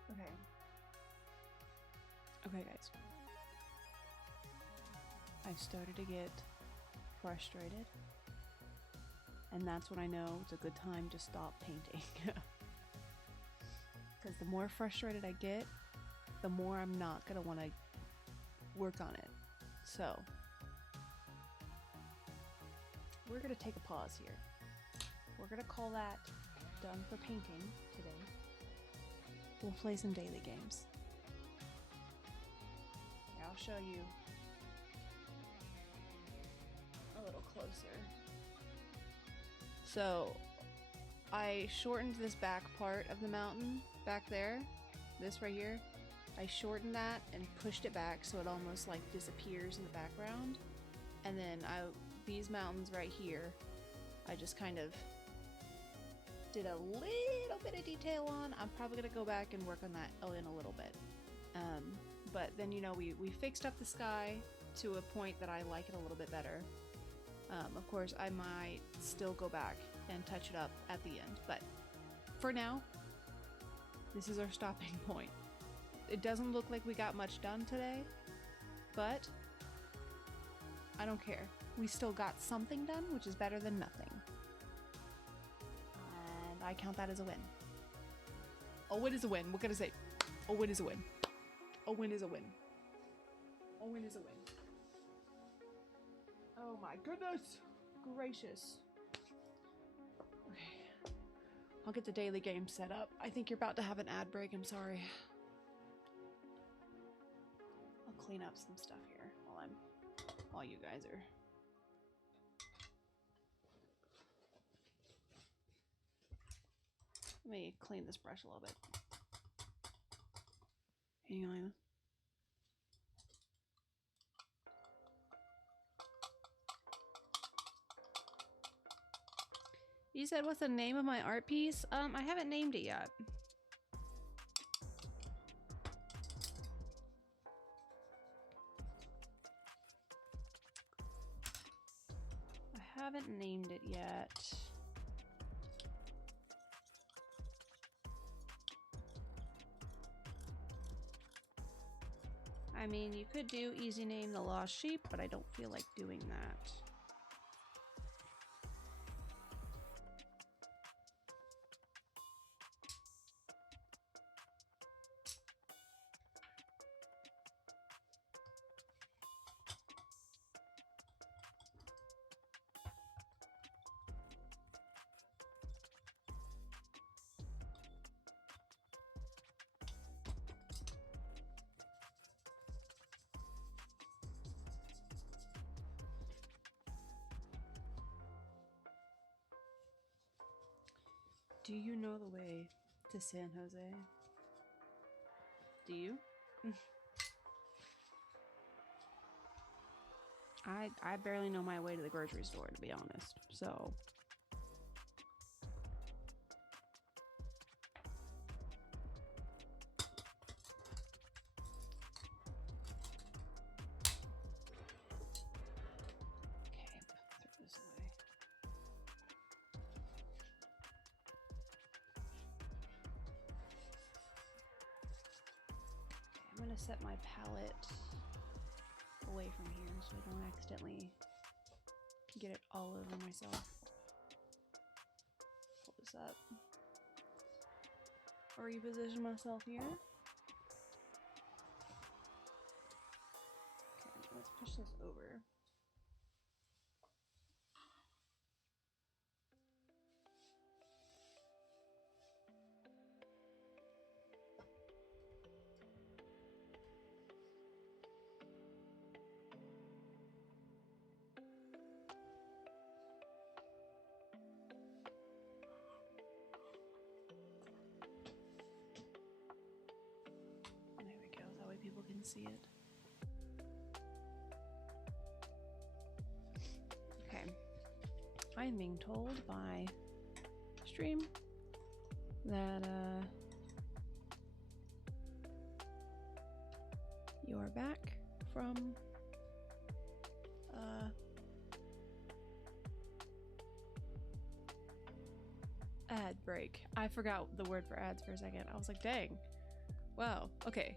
Okay. Okay, guys. I've started to get frustrated. And that's when I know it's a good time to stop painting. Because the more frustrated I get, the more I'm not going to want to work on it. So, we're going to take a pause here. We're going to call that done for painting today. We'll play some daily games. Yeah, I'll show you a little closer. So, I shortened this back part of the mountain back there, this right here. I shortened that and pushed it back so it almost like disappears in the background. And then these mountains right here, I just kind of did a little bit of detail on. I'm probably gonna go back and work on that in a little bit. But then, you know, we fixed up the sky to a point that I like it a little bit better. Of course, I might still go back and touch it up at the end, but for now, this is our stopping point. It doesn't look like we got much done today, but I don't care. We still got something done, which is better than nothing. And I count that as a win. A win is a win. What can I say? A win is a win. A win is a win. A win is a win. Oh my goodness gracious. Okay. I'll get the daily game set up. I think you're about to have an ad break. I'm sorry. I'll clean up some stuff here while you guys are. Let me clean this brush a little bit. Hang on. You said what's the name of my art piece? I haven't named it yet. I haven't named it yet. I mean, you could do easy name the lost sheep, but I don't feel like doing that. Do you know the way to San Jose? Do you? I barely know my way to the grocery store, to be honest. So okay, throw this away. I'm gonna set my palette away from here so I don't accidentally get it all over myself. Pull this up. Or reposition myself here. Okay, let's push this over. People can see it. Okay. I'm being told by stream that you are back from ad break. I forgot the word for ads for a second. I was like, dang. Wow. Okay.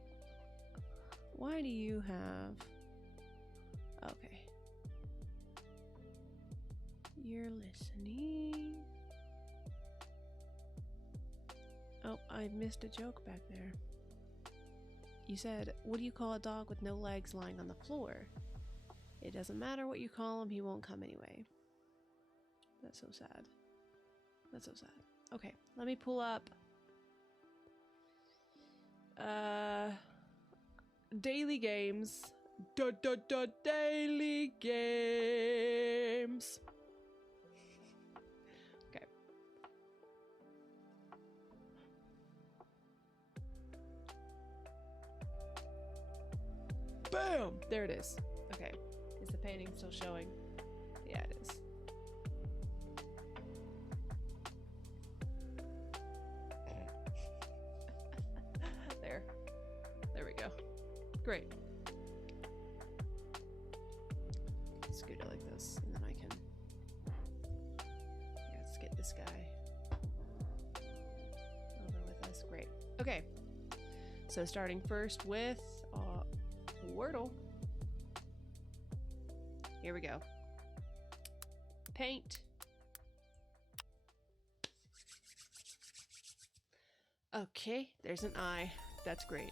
Why do you have... Okay. You're listening. Oh, I missed a joke back there. You said, what do you call a dog with no legs lying on the floor? It doesn't matter what you call him, he won't come anyway. That's so sad. That's so sad. Okay, let me pull up... daily games. Daily games. Okay. Bam! There it is. Okay. Is the painting still showing? Yeah, it is. There. There we go. Great. this, and then I can. Here, let's get this guy over with us. Great. Okay. So starting first with Wordle. Here we go. Paint. Okay, there's an I. That's great.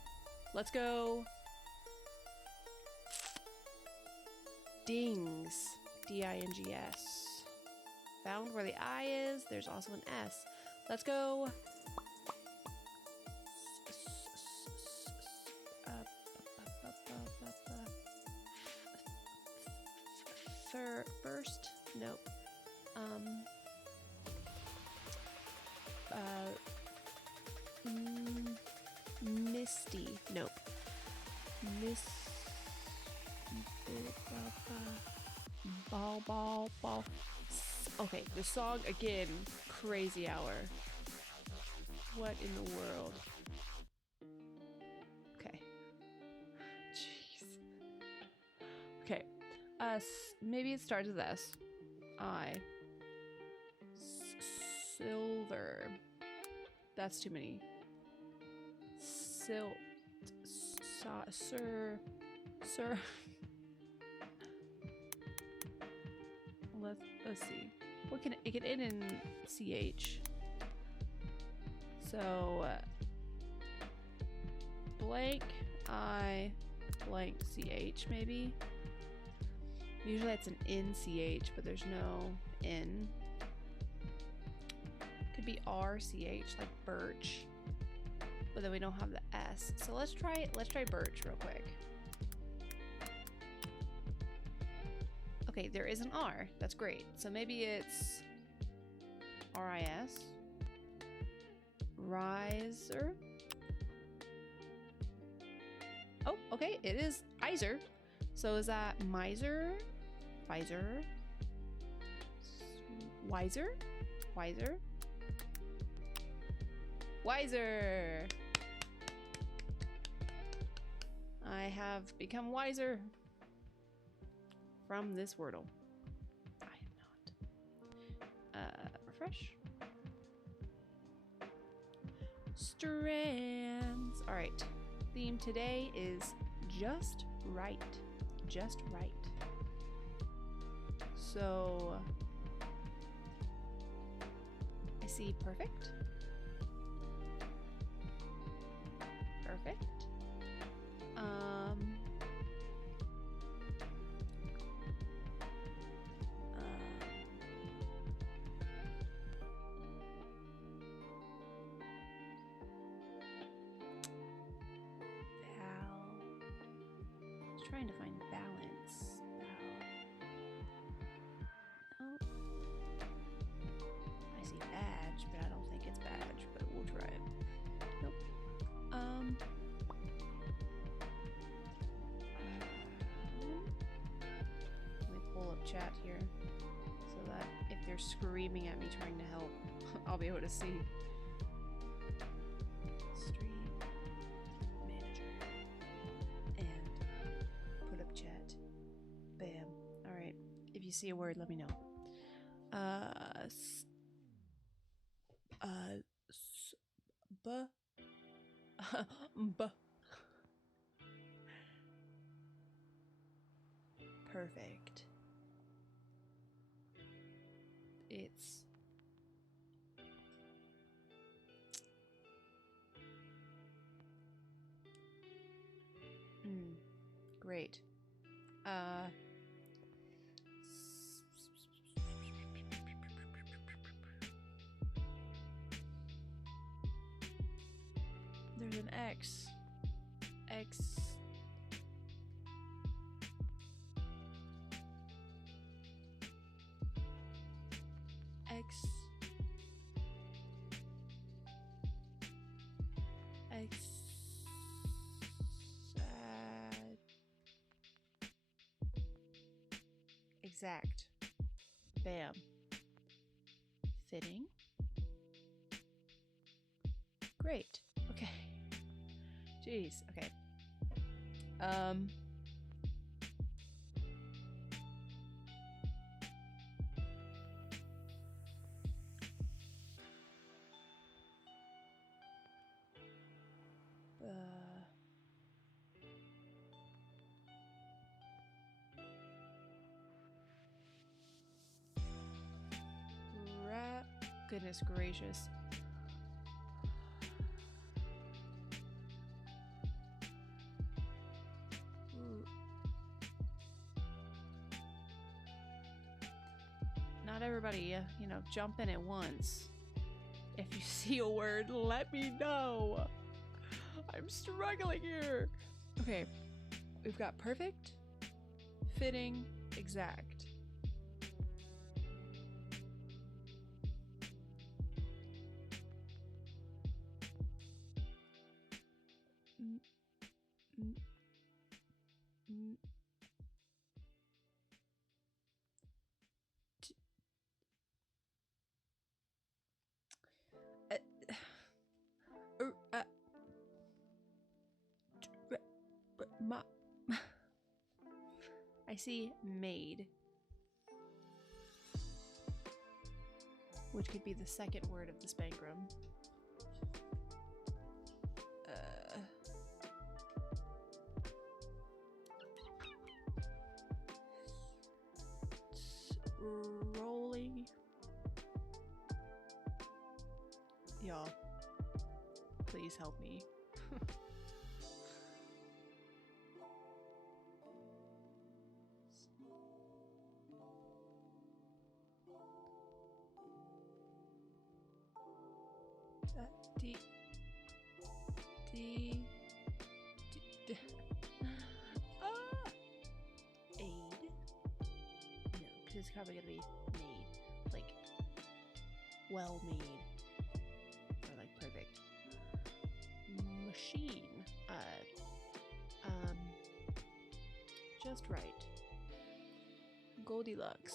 Let's go. Dings. D-I-N-G-S. Found where the I is. There's also an S. Let's go. First. Nope. Misty. Nope. Ball. Okay, the song again. Crazy Hour. What in the world? Okay. Jeez. Okay. Maybe it starts with S. Silver. That's too many. Sir. Let's see. What can it end in CH? So blank I blank CH maybe. Usually it's an NCH, but there's no N. Could be RCH, like birch. But then we don't have the S. So let's try birch real quick. Okay, there is an R. That's great. So maybe it's RIS. Riser. Oh, okay, it is Iser. So is that miser? Visor? Wiser? I have become wiser from this Wordle. I am not. Refresh. Strands. All right. Theme today is just right. Just right. So I see perfect. Perfect. Trying to find balance. Oh. I see badge, but I don't think it's badge, but we'll try it. Nope. Let me pull up chat here so that if they're screaming at me trying to help, I'll be able to see. If you see a word, let me know. Perfect. It's great. There's an X. X. Exact. Bam. Fitting. Great. Okay. Jeez. Okay. Goodness gracious. Not everybody, jump in at once. If you see a word, let me know. I'm struggling here. Okay, we've got perfect, fitting, exact. I see made, which could be the second word of the Spangram. Rolling. Y'all, please help me. Aid? No, because it's probably gonna be made, like well made, or like perfect. Machine, just right. Goldilocks,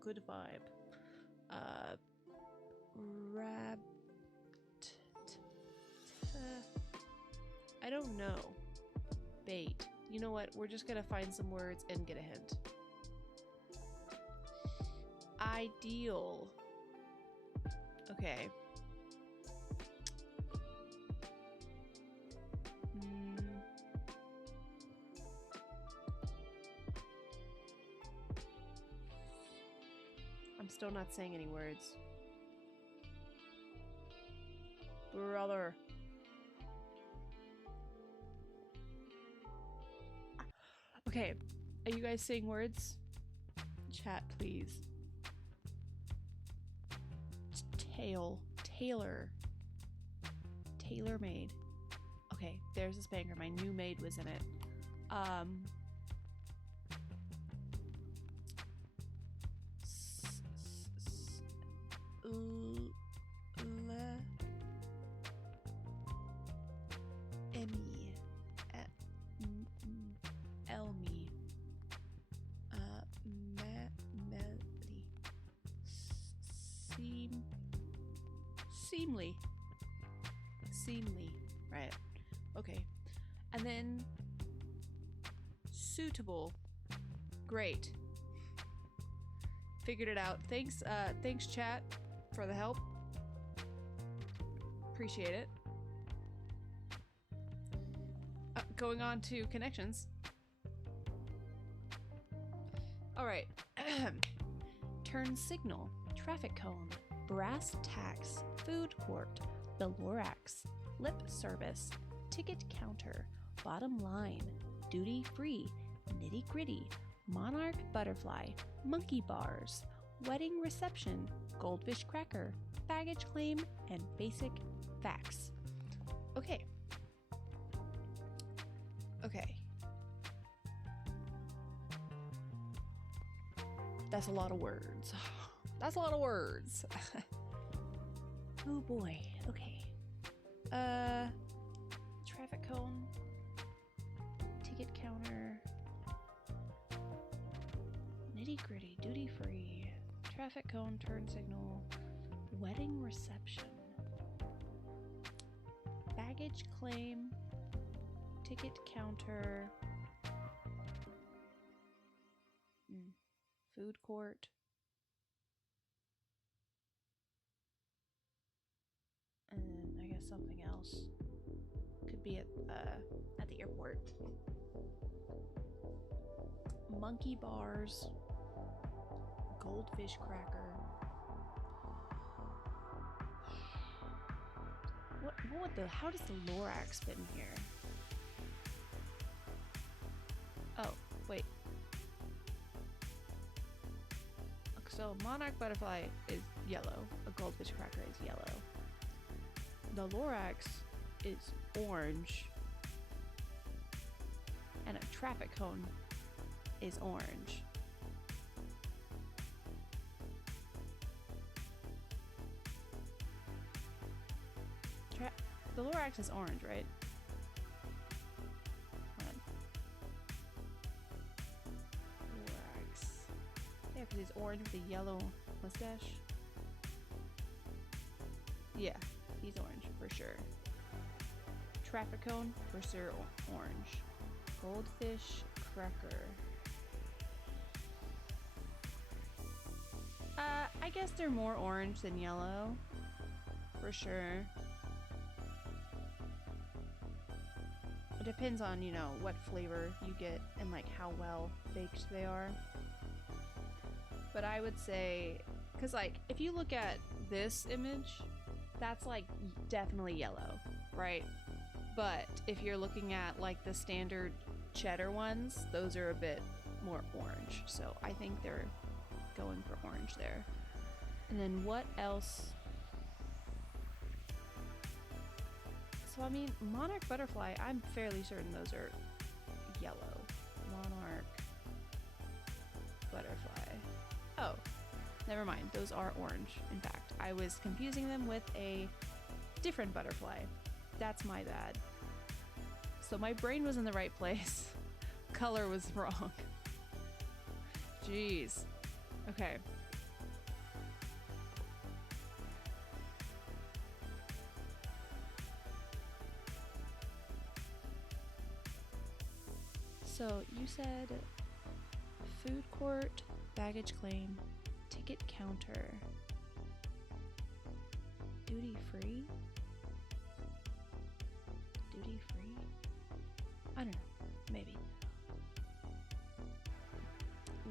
good vibe. I don't know. Bait. You know what? We're just gonna find some words and get a hint. Ideal. Okay. I'm still not saying any words. Brother. Okay, are you guys saying words? Chat, please. Tailor. Tailor made. Okay, there's a Spanger. My new maid was in it. Seemly, right? Okay, and then suitable. Great, figured it out. Thanks chat for the help. Appreciate it. Going on to connections. All right. Turn signal, traffic cone, brass tacks, food court, the Lorax, lip service, ticket counter, bottom line, duty free, nitty gritty, monarch butterfly, monkey bars, wedding reception, goldfish cracker, baggage claim, and basic facts. Okay. That's a lot of words. Oh boy. Okay. Traffic cone, ticket counter, nitty gritty, duty free, traffic cone, turn signal, wedding reception, baggage claim, ticket counter, food court, and something else. Could be at the airport. Monkey bars. Goldfish cracker. How does the Lorax fit in here? Oh, wait. So monarch butterfly is yellow. A goldfish cracker is yellow. The Lorax is orange. And a traffic cone is orange. The Lorax is orange, right? Hold on. Lorax. Yeah, because he's orange with a yellow mustache. Yeah, he's orange for sure. Traffic cone for sure orange. Goldfish cracker. I guess they're more orange than yellow. For sure. It depends on, you know, what flavor you get and like how well baked they are. But I would say, because like if you look at this image, that's like definitely yellow, right? But if you're looking at like the standard cheddar ones, those are a bit more orange. So I think they're going for orange there. And then what else? So I mean, monarch butterfly, I'm fairly certain those are yellow. Monarch butterfly. Oh, never mind. Those are orange, in fact. I was confusing them with a different butterfly. That's my bad. So my brain was in the right place. Color was wrong. Jeez. Okay. So you said food court, baggage claim, ticket counter, duty free? Duty free? I don't know. Maybe.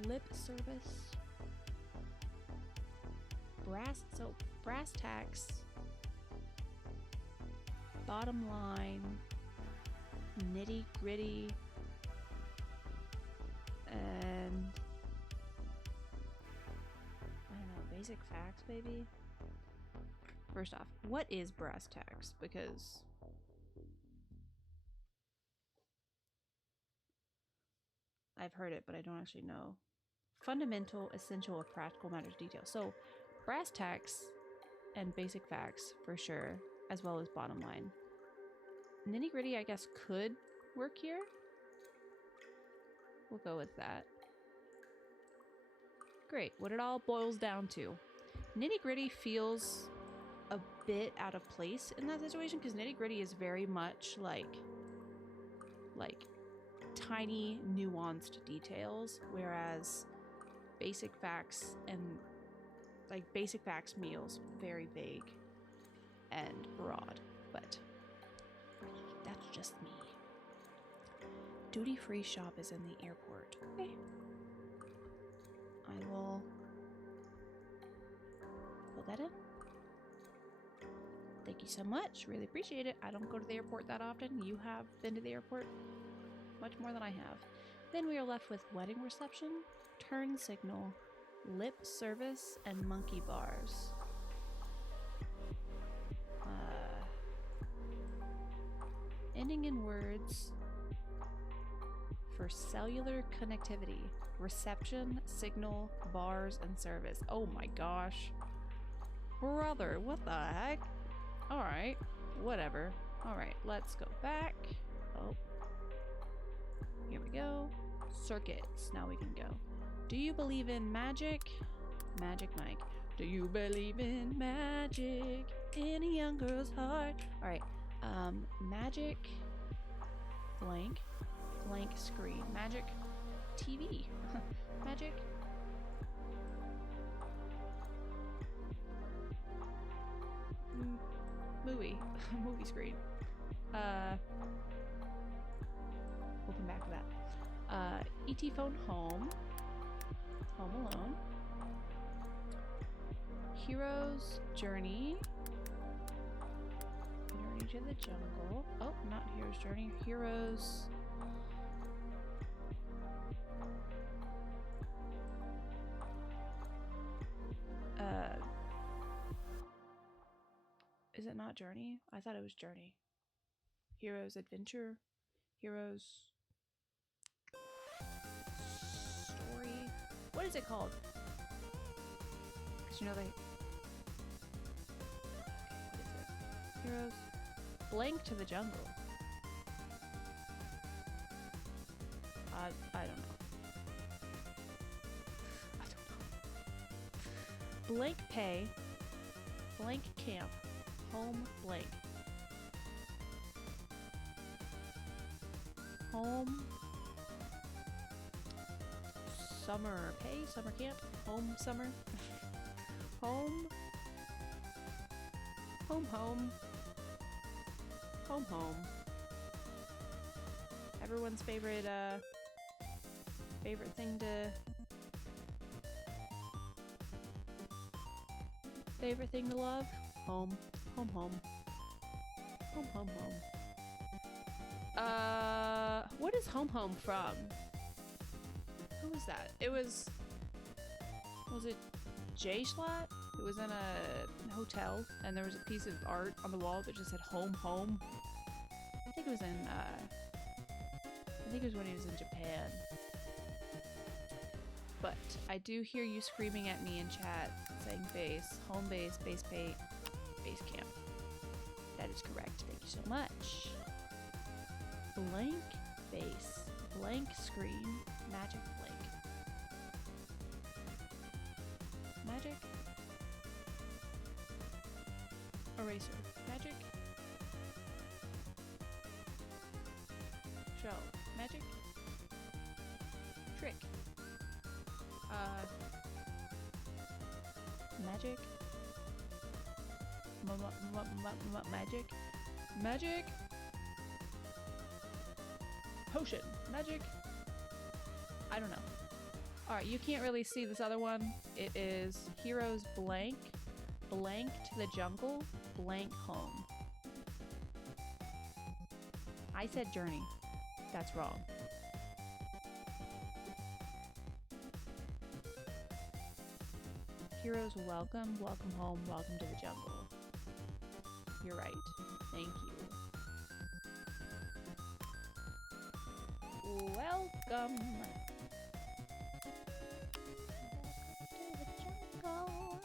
Lip service. Brass tacks. Bottom line. Nitty gritty. And I don't know, basic facts maybe? First off, what is brass tacks? Because I've heard it, but I don't actually know. Fundamental, essential, of practical matters detail. So brass tacks and basic facts for sure, as well as bottom line. Nitty gritty, I guess, could work here. We'll go with that. Great. What it all boils down to. Nitty gritty feels a bit out of place in that situation because nitty gritty is very much like tiny nuanced details, whereas basic facts and like basic facts meals very vague and broad, but that's just me. Duty-free shop is in the airport. Okay. I will put that in. Thank you so much. Really appreciate it. I don't go to the airport that often. You have been to the airport much more than I have. Then we are left with wedding reception, turn signal, lip service, and monkey bars. Ending in words for cellular connectivity, reception, signal, bars, and service. Oh my gosh. Brother, what the heck? Alright, whatever. Alright, let's go back. Oh. Here we go. Circuits. Now we can go. Do you believe in magic? Magic Mike. Do you believe in magic in a young girl's heart? Alright. Magic blank screen. Magic TV. Magic. movie. Movie screen. We'll come back to that. E.T. Phone Home. Home Alone. Hero's Journey. Journey to the Jungle. Oh, not Hero's Journey. Hero's... Is it not Journey? I thought it was Journey. Hero's Adventure. Hero's... Story. What is it called? Because you know they... Okay, what is it? Heroes... Blank to the Jungle. I don't know. I don't know. Blank Pay. Blank Camp. Home blank. Home summer pay, summer camp, home summer, home, home, home, home, home. Everyone's favorite thing to love, home, home, home, home, home, home. What is home home from? Who was that? It was it Jay Schlatt? It was in a hotel and there was a piece of art on the wall that just said home home. I think it was when he was in Japan. But I do hear you screaming at me in chat saying base, home base, base pay, base camp. That is correct. Thank you so much. Blank base, blank screen, magic blank. Magic eraser, magic show, magic trick, magic magic potion, magic, I don't know. Alright, you can't really see this other one. It is Heroes Blank, Blank to the Jungle, Blank Home. I said Journey. That's wrong. Heroes welcome, welcome home, welcome to the jungle. You're right. Thank you. Welcome to the jungle.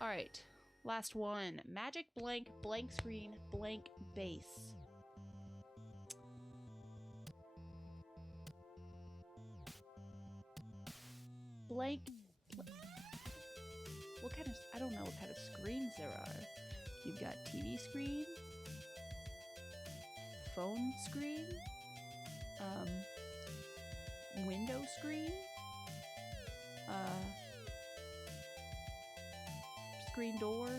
All right, last one. Magic blank, blank screen, blank base. Blank. What kind of? I don't know what kind of screens there are. You've got TV screen, phone screen, window screen, screen door,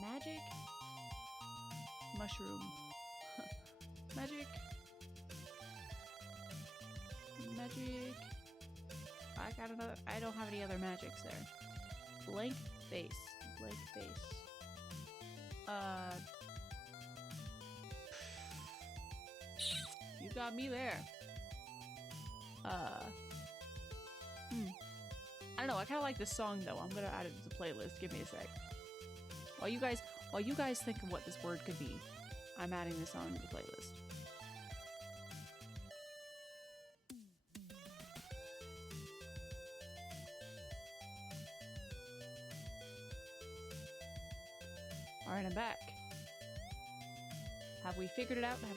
magic, mushroom, magic, magic. I got another. I don't have any other magics there. Blank base. Blank base. You got me there. I don't know. I kind of like this song though. I'm gonna add it to the playlist. Give me a sec. While you guys think of what this word could be, I'm adding this song to the playlist. Alright, I'm back. Have we figured it out? Have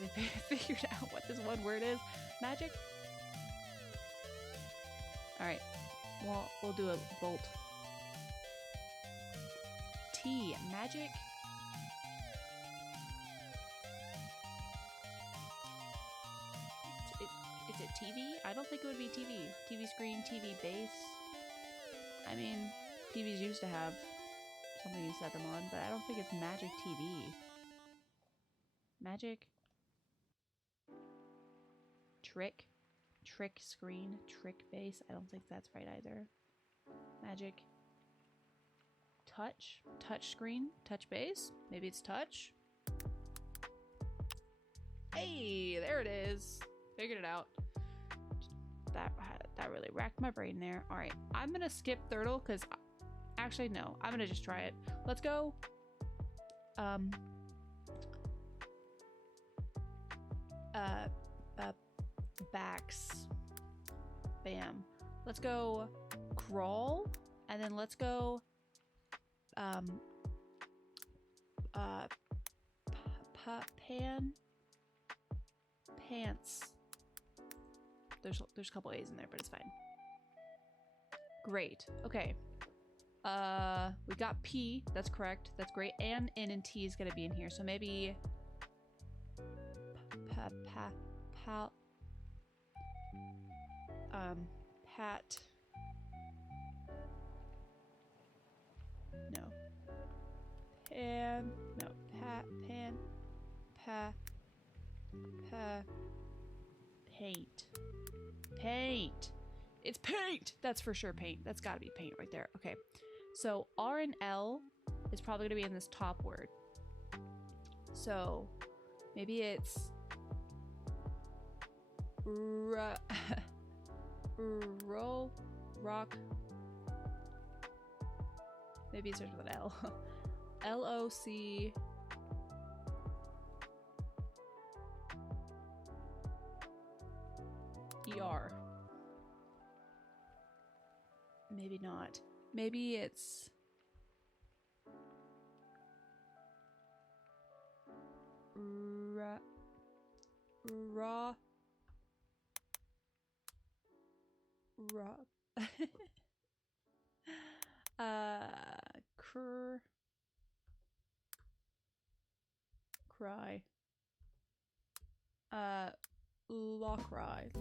we figured out what this one word is? Magic? Alright. Well, we'll do a bolt. T. Magic? TV? I don't think it would be TV. TV screen, TV base. I mean, TVs used to have something you set them on, but I don't think it's Magic TV. Magic? Trick? Trick screen? Trick base? I don't think that's right either. Magic. Touch? Touch screen? Touch base? Maybe it's touch? Hey, there it is. Figured it out. That really racked my brain there. All right, I'm gonna skip Thurtle because actually no, I'm gonna just try it. Let's go. Backs. Bam. Let's go crawl, and then let's go pants. There's a couple A's in there, but it's fine. Great. Okay. We got P. That's correct. That's great. And N and T is gonna be in here. So maybe pat. No. Pan. No. Pat. Pan. Paint. Paint. It's paint. That's for sure paint. That's got to be paint right there. Okay. So R and L is probably going to be in this top word. So maybe it's rock. Maybe it starts with an L. L-O-C. ER. Maybe not. Maybe it's raw. Cry. Lockery.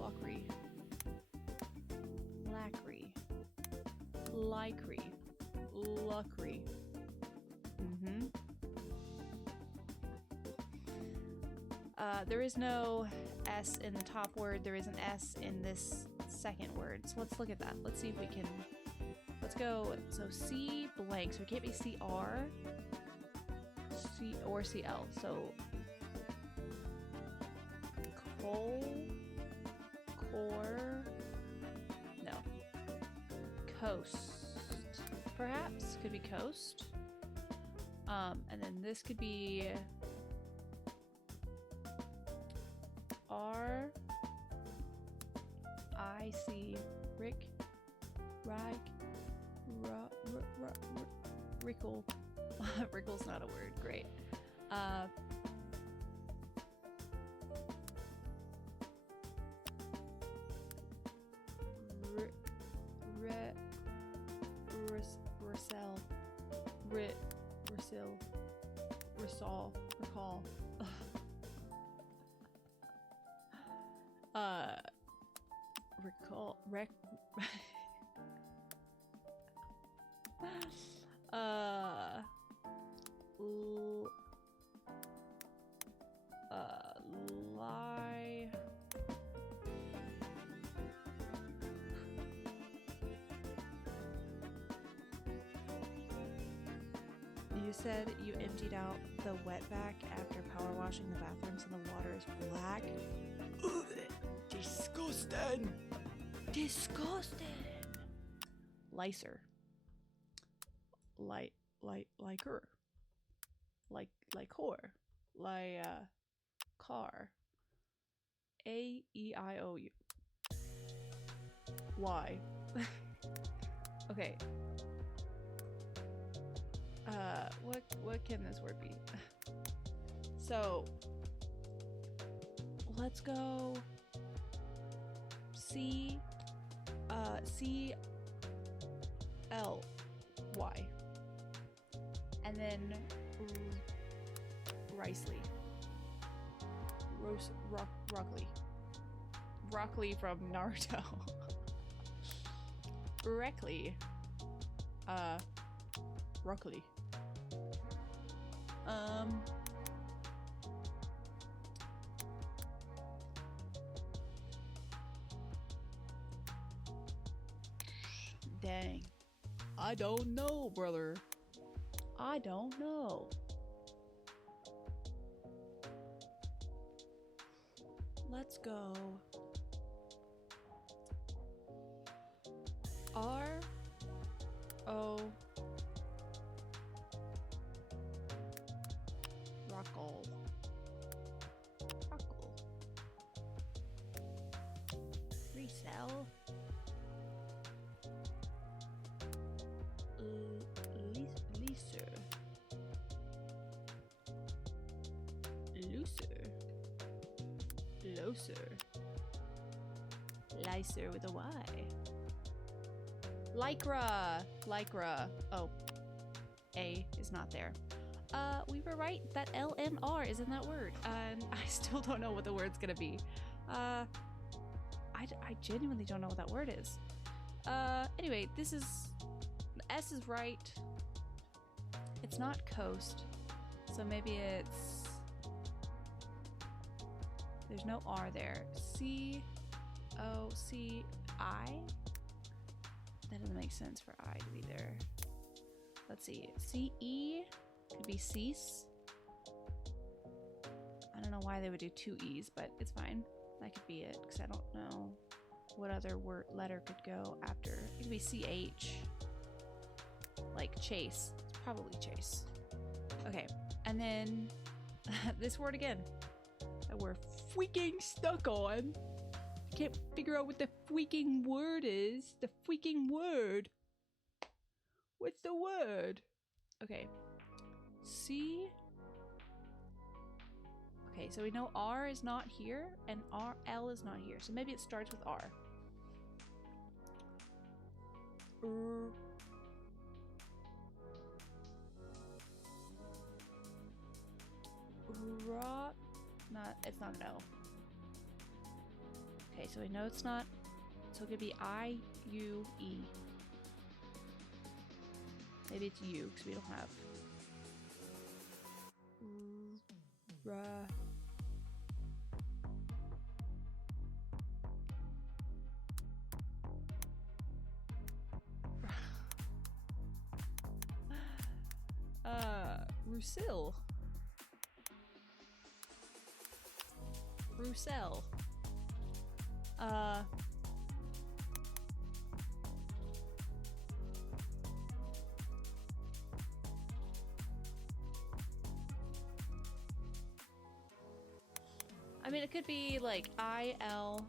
Luckery. There is no S in the top word. There is an S in this second word. So let's look at that. Let's see if we can. Let's go. So C blank. So it can't be CR. C or CL. So core. No. Coast. Perhaps could be coast. And then this could be R I C Rick Rickle. Rickle's not a word. Great. Recall. Lie. You said you emptied out the wetback after power washing the bathrooms and the water is black. Ugh, disgusting. Licer. Liker. Car. A-E-I-O-U. Why? Okay. What can this word be? So let's go C-L-Y. And then Ricely. Rock Lee from Naruto. Reckley. Rock Lee. Dang. I don't know, brother. I don't know. Let's go. R O Rockle. Rockle. Resell. Leaser. Looser. Loser. Licer with a Y. Lycra. Lycra. Oh. A is not there. We were right. That L and R is in that word. And I still don't know what the word's gonna be. I genuinely don't know what that word is. Anyway, this is... S is right. It's not coast. So maybe it's... There's no R there. C-O-C-I? That doesn't make sense for I to be there. Let's see. C-E could be cease. I don't know why they would do two E's, but it's fine. That could be it, because I don't know what other word letter could go after. It could be C-H. Like chase. It's probably chase. Okay. And then this word again that we're freaking stuck on. Can't figure out what the freaking word is. The freaking word. What's the word? Okay. C. Okay, so we know R is not here and L is not here. So maybe it starts with R. It's not an O. Okay, so we know it's not, so it could be I-U-E. Maybe it's U, because we don't have. Roussel. Roussel. I mean, it could be like I-L-C-E-R.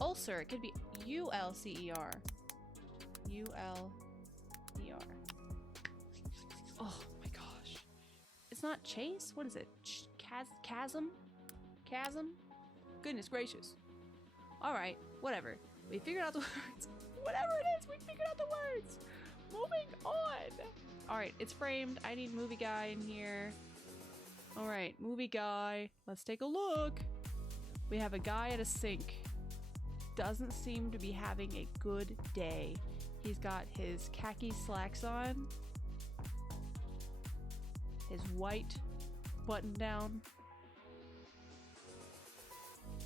Ulcer, it could be U-L-C-E-R. U-L-E-R. Oh my gosh. It's not chase? What is it? Chasm? Chasm? Goodness gracious. Alright, whatever. We figured out the words. Whatever it is, we figured out the words. Moving on. Alright, it's framed. I need movie guy in here. Alright, movie guy. Let's take a look. We have a guy at a sink. Doesn't seem to be having a good day. He's got his khaki slacks on. His white button down.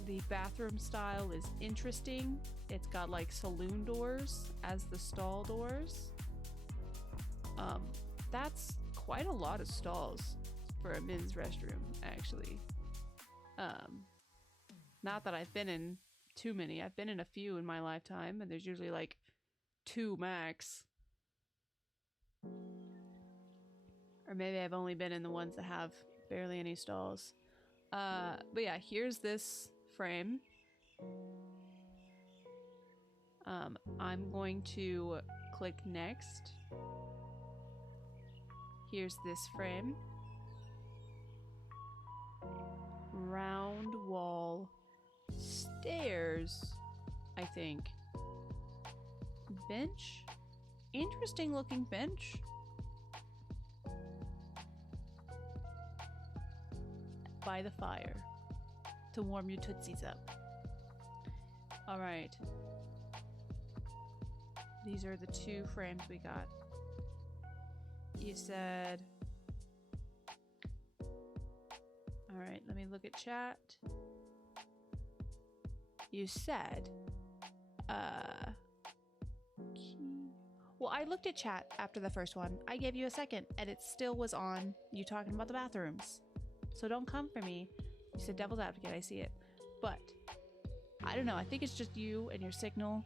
The bathroom style is interesting. It's got like saloon doors as the stall doors. That's quite a lot of stalls for a men's restroom, actually. Not that I've been in too many. I've been in a few in my lifetime, and there's usually like 2 max. Or maybe I've only been in the ones that have barely any stalls. But yeah, here's this frame. I'm going to click next. Here's this frame. Round wall. Stairs, I think. Bench? Interesting looking bench. by the fire to warm your tootsies up. All right. These are the 2 frames we got. You said... All right, let me look at chat. You said... Well, I looked at chat after the first one. I gave you a second, and it still was on you talking about the bathrooms. So don't come for me. You said devil's advocate, I see it. But, I don't know, I think it's just you and your signal,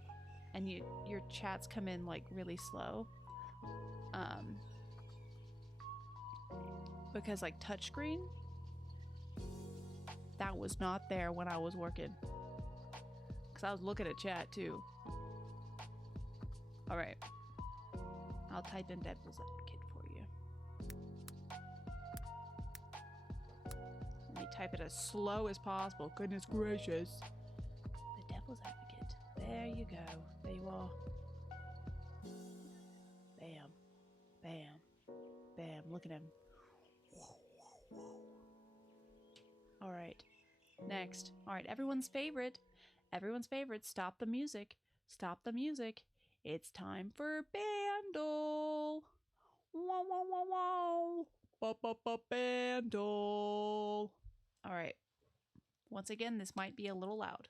and your chats come in, like, really slow. Because, like, touchscreen, that was not there when I was working. Because I was looking at chat, too. Alright. I'll type in devil's advocate for you. Let me type it as slow as possible. Goodness gracious. The devil's advocate. There you go. There you are. Bam. Bam. Bam. Look at him. Alright. Next. Alright, everyone's favorite. Everyone's favorite. Stop the music. Stop the music. It's time for Bandle. Wow, wow, wow, wow. Bandle. All right. Once again, this might be a little loud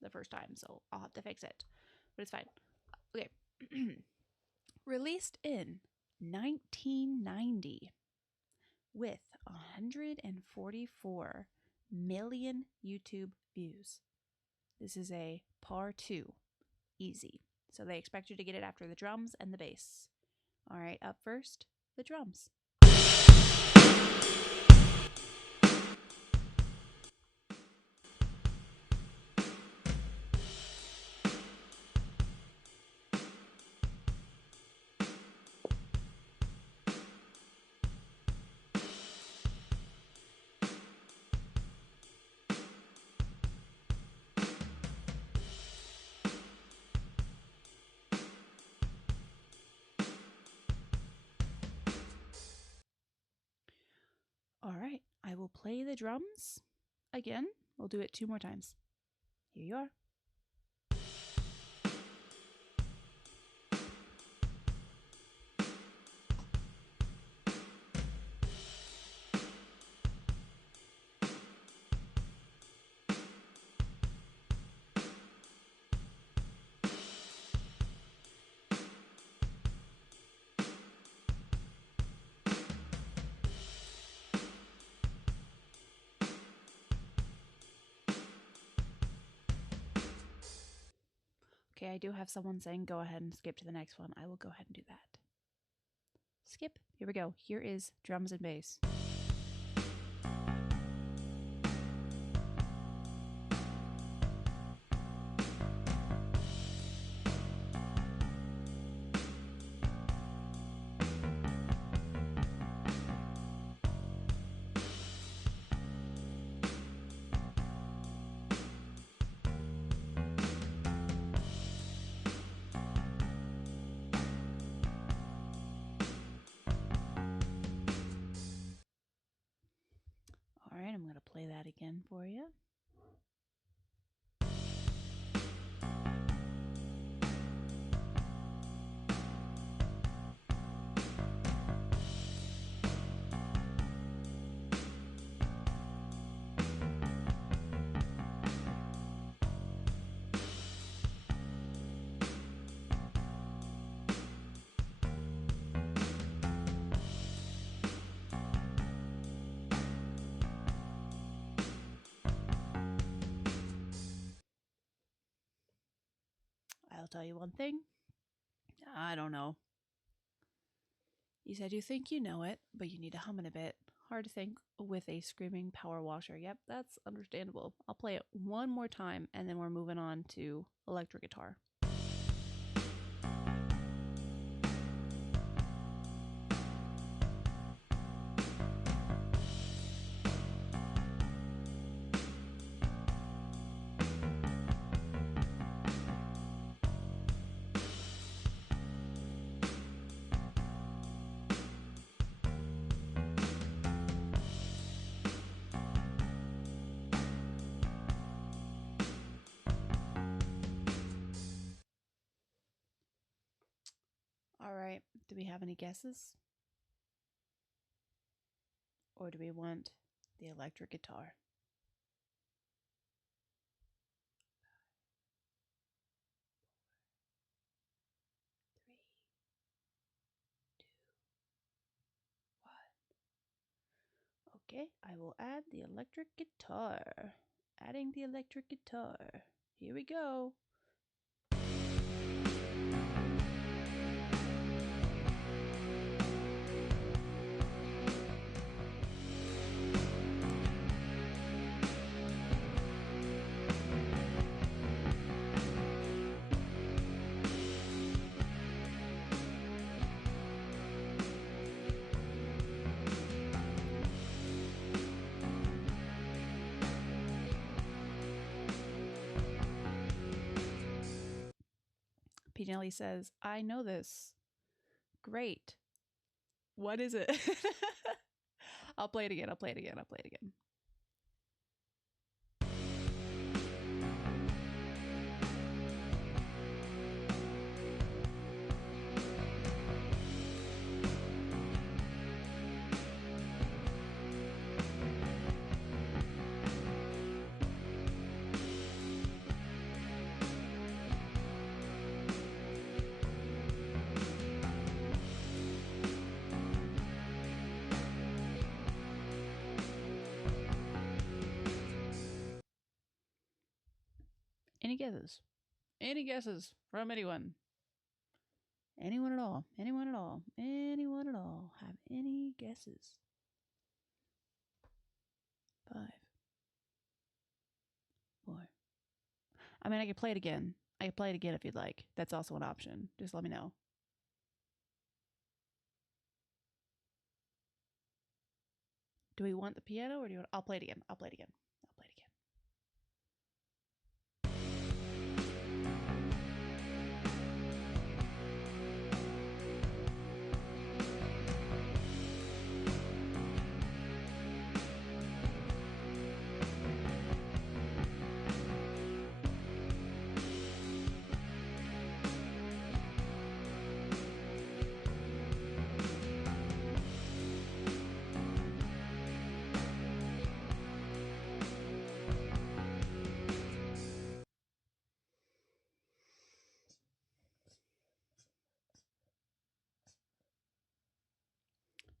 the first time, so I'll have to fix it. But it's fine. Okay. Released in 1990 with 144 million YouTube views. This is a par 2. Easy. So they expect you to get it after the drums and the bass. All right, up first, the drums. All right, I will play the drums again. We'll do it 2 more times. Here you are. Okay, I do have someone saying go ahead and skip to the next one. I will go ahead and do that. Skip. Here we go. Here is drums and bass. All right, I'm going to play that again for you. I'll tell you one thing. I don't know. You said you think you know it, but you need to hum it a bit. Hard to think with a screaming power washer. Yep, that's understandable. I'll play it one more time, and then we're moving on to electric guitar. Do we have any guesses? Or do we want the electric guitar? Okay, I will add the electric guitar. Adding the electric guitar. Here we go. Pinelli says, I know this. Great. What is it? I'll play it again. I'll play it again. I'll play it again. Any guesses? Any guesses from anyone? Anyone at all? Anyone at all? Anyone at all? Have any guesses? 5, 4. I mean, I could play it again. I could play it again if you'd like. That's also an option. Just let me know. Do we want the piano or do you want... I'll play it again. I'll play it again. I'll play it again.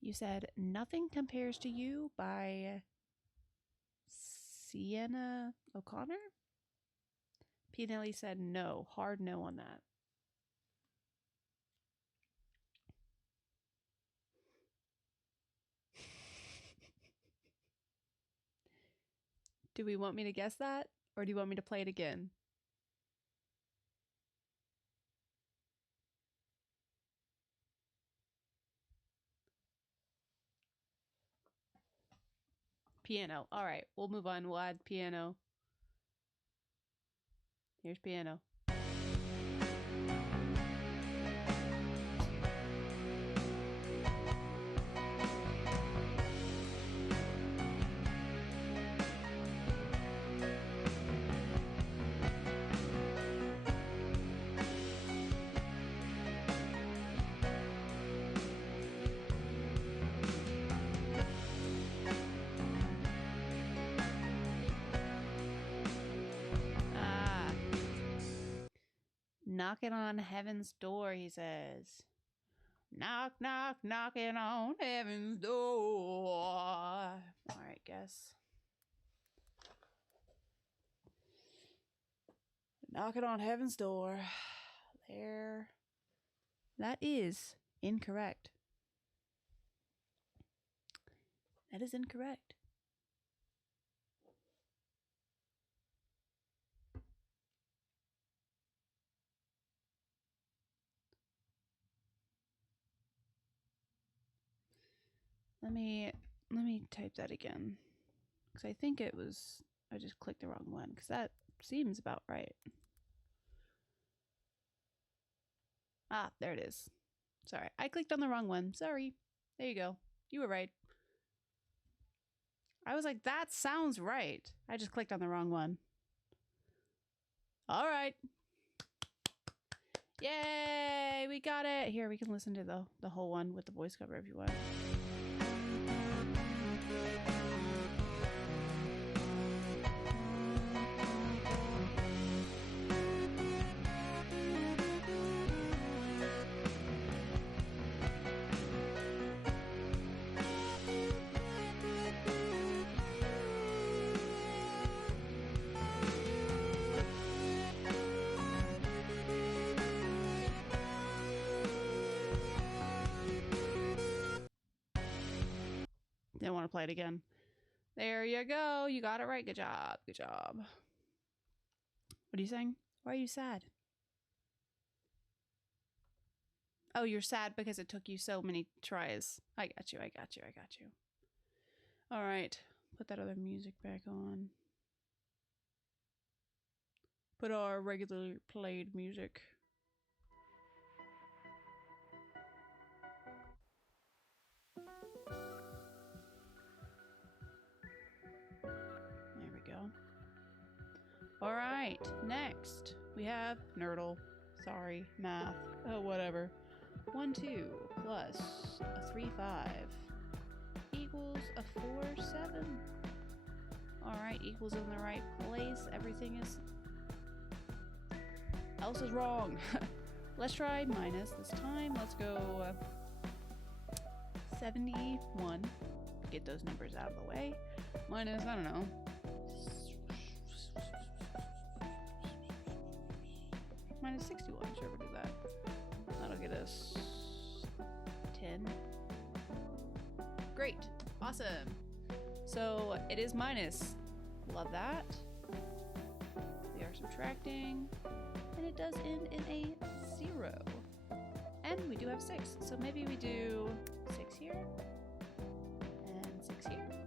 You said Nothing Compares to You by Sienna O'Connor? Pinelli said no. Hard no on that. Do we want me to guess that? Or do you want me to play it again? Piano. All right, we'll move on. We'll add piano. Here's piano. Knocking on heaven's door, he says. Knock, knock, knocking on heaven's door. All right, guess. Knocking on heaven's door. There. That is incorrect. That is incorrect. Let me type that again, because I think it was, I just clicked the wrong one, because that seems about right. Ah, there it is. Sorry, I clicked on the wrong one. Sorry. There you go. You were right. I was like, that sounds right. I just clicked on the wrong one. All right. Yay! We got it! Here, we can listen to the whole one with the voice cover if you want. Didn't want to play it again. There you go. You got it right. Good job. Good job. What are you saying? Why are you sad? Oh, you're sad because it took you so many tries. I got you. I got you. I got you. All right. Put that other music back on. Put our regularly played music. There we go. All right, next we have Nerdle. Sorry, math. Oh, whatever. 1, 2 plus a 3, 5 equals a 4, 7. All right, equals in the right place. Everything else is wrong. Let's try minus this time. Let's go 71. Get those numbers out of the way. Minus, I don't know. Minus 61. Sure, we'll do that. That'll get us 10. Great. Awesome. So it is minus. Love that. We are subtracting. And it does end in a 0. And we do have 6. So maybe we do 6 here. And 6 here.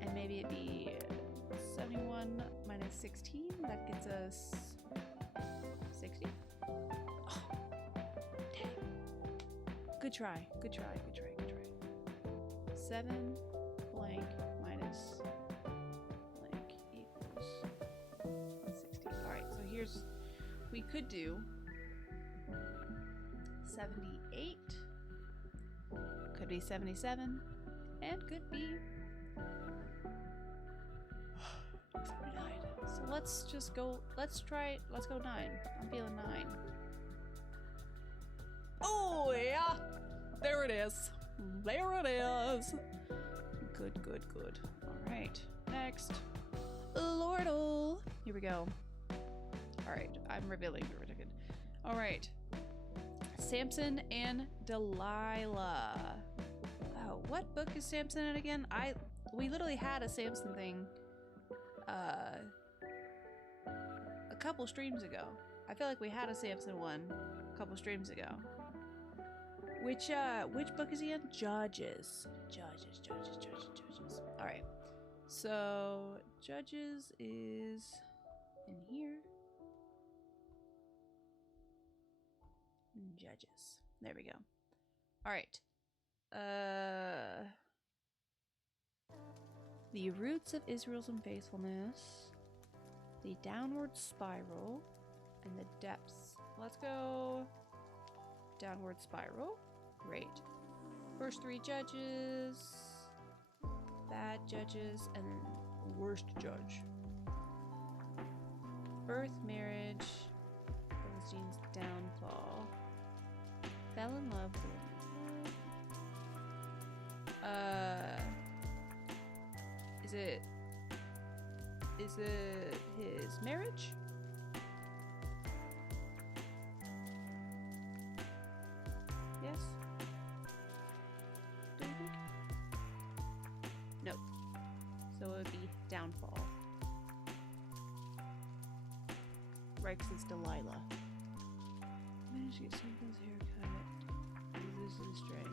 And maybe it'd be 71 minus 16. That gets us 60. Oh, dang. Good try. Good try. Good try. Good try. 7 blank minus blank equals 60. Alright, so here's, we could do 78. Could be 77. And could be 79. So let's just go, let's go 9. I'm feeling 9. Oh yeah, there it is. There it is. Good, good, good. All right, next. Lordle. Here we go. All right, I'm revealing the ridiculous. All right. Samson and Delilah. Wow, what book is Samson in again? We literally had a Samson thing a couple streams ago. I feel like we had a Samson one a couple streams ago. Which book is he in? Judges. Judges. All right. So Judges is in here. Judges. There we go. All right. The roots of Israel's unfaithfulness, the downward spiral, and the depths. Let's go downward spiral. Great. First 3 judges, bad judges, and then worst judge. Birth, marriage, Philistine's downfall. Fell in love with is it his marriage? Yes? Do you think? No. So it would be downfall. Right, 'cause it's Delilah. Managed to get Samson's haircut. He loses strength.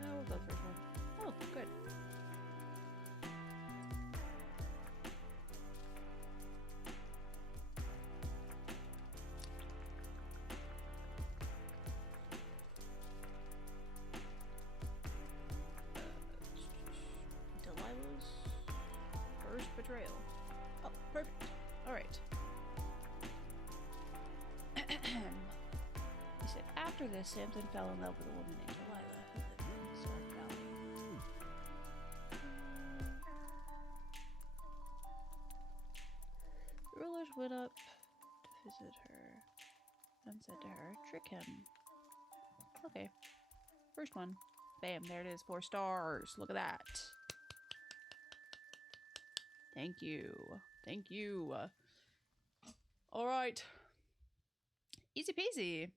No, we'll go first one. Oh, good. After this, Samson fell in love with a woman named Delilah who lived in the Stark Valley. The rulers went up to visit her and said to her, "Trick him." Okay. First one. Bam, there it is. 4 stars. Look at that. Thank you. Thank you. Alright. Easy peasy.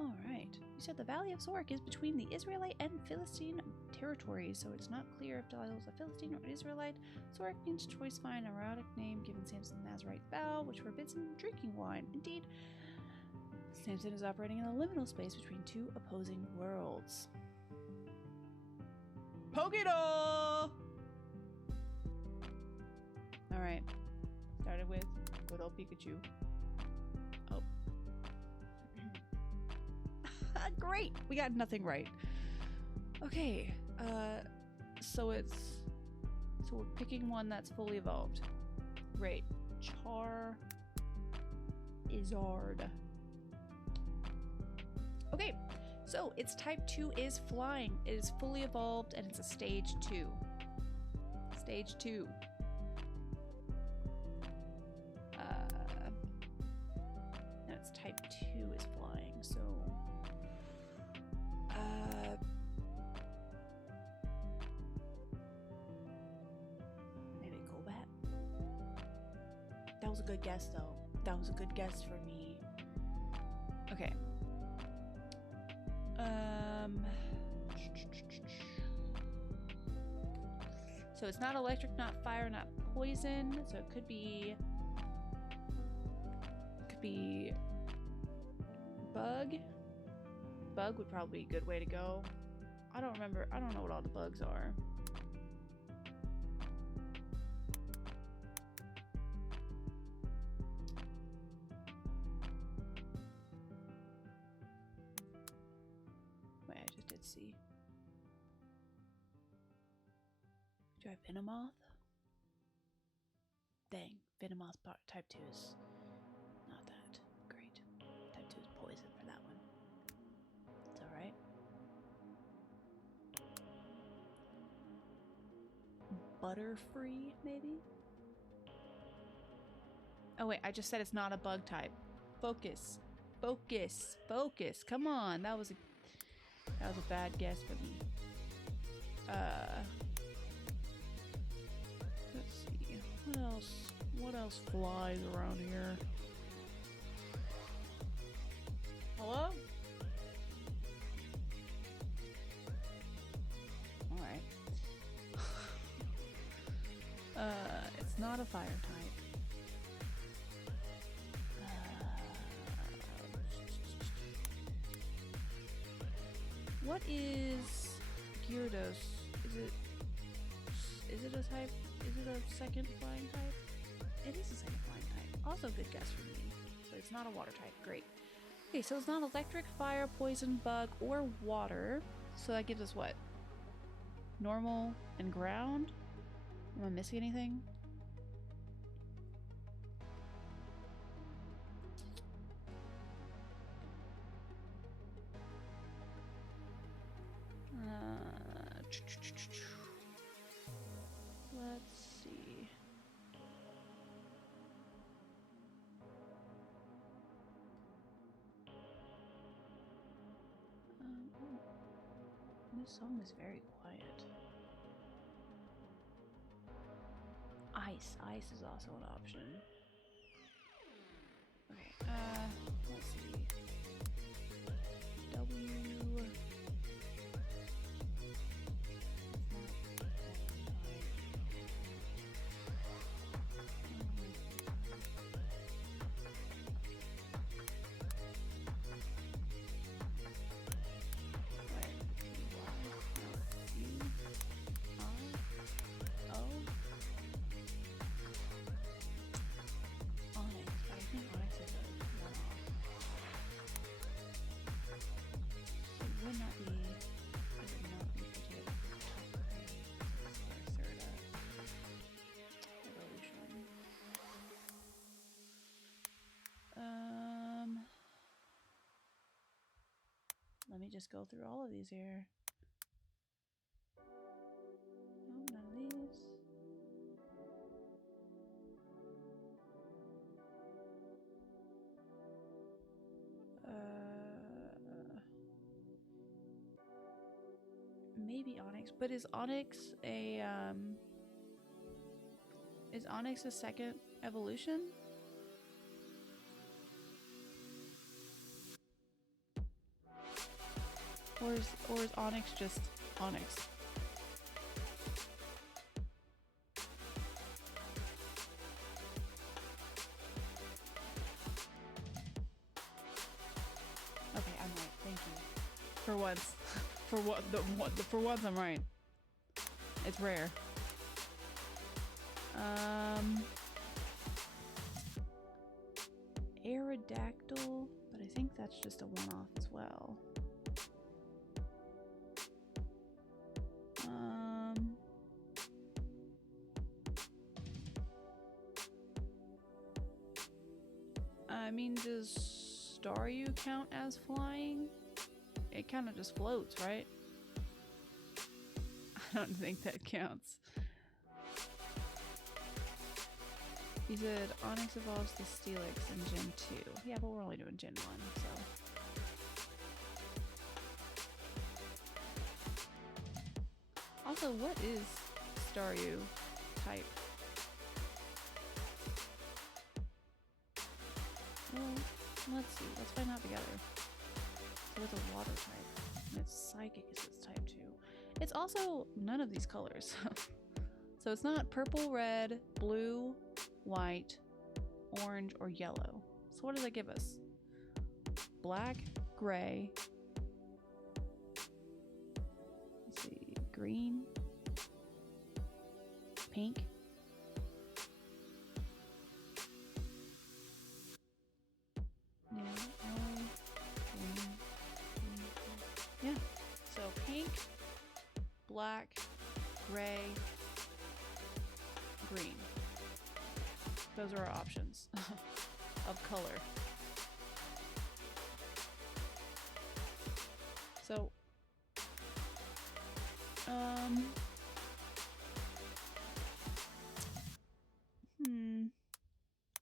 Alright. You said the Valley of Sork is between the Israelite and Philistine territories, so it's not clear if Delilah was a Philistine or an Israelite. Sork means choice vine, an erotic name given Samson the Nazarite's vow, which forbids him drinking wine. Indeed, Samson is operating in a liminal space between 2 opposing worlds. Pokidol! Alright. Started with good old Pikachu. Oh. Great! We got nothing right. Okay. So we're picking one that's fully evolved. Great. Charizard. Okay, so its type 2 is flying. It is fully evolved and it's a stage 2. Stage 2. No, its type 2 is flying, so... maybe Golbat? That was a good guess, though. That was a good guess for me. Okay. So it's not electric, not fire, not poison. So it could be bug. Bug would probably be a good way to go. I don't remember. I don't know what all the bugs are. Wait, I just did see. Do I have Venomoth? Dang, Venomoth type 2 is not that great. Type 2 is poison for that one. It's alright. Butterfree, maybe? Oh wait, I just said it's not a bug type. Focus. Focus. Focus. Come on. That was a bad guess for me. Let's see. What else? What else flies around here? Hello? Alright. It's not a fire type. What is Gyarados? Is it a type? Is it a second flying type? It is a second flying type. Also good guess for me. But it's not a water type. Great. Okay, so it's not electric, fire, poison, bug, or water. So that gives us what? Normal and ground? Am I missing anything? Let's see. This song is very quiet. Ice. Ice is also an option. Okay, let's see. W. me just go through all of these here. No, none of these. Maybe Onyx, but is Onyx a second evolution? Or is Onyx just Onyx? Okay, I'm right. Thank you. For once. For once I'm right. It's rare. Aerodactyl, but I think that's just a one-off as well. I mean, does Staryu count as flying? It kind of just floats, right? I don't think that counts. You said Onyx evolves to Steelix in Gen 2. Yeah, but we're only doing Gen 1, so. Also, what is Staryu type? Well, let's see. Let's find out together. So it's a water type. And it's psychic is its type 2. It's also none of these colors. So it's not purple, red, blue, white, orange, or yellow. So what does that give us? Black, gray. Let's see. Green. Pink. Yeah, green. Yeah. So pink, black, gray, green. Those are our options of color. So,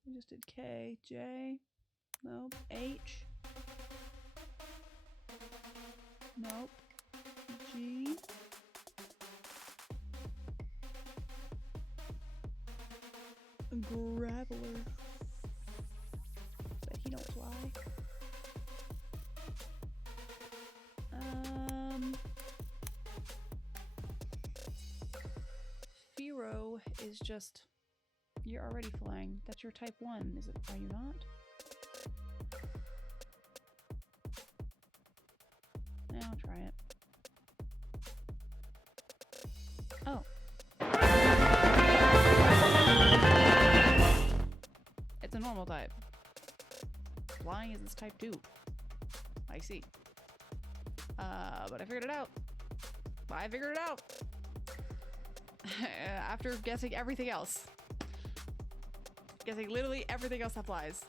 we just did K, J, nope, H, nope, G, Graveler. Bet he don't fly. Firo is just, you're already flying. That's your type 1, is it? Are you not? Yeah, I'll try it. Oh. It's a normal type. Flying is its type 2. I see. But I figured it out. After guessing everything else. Guessing literally everything else that flies.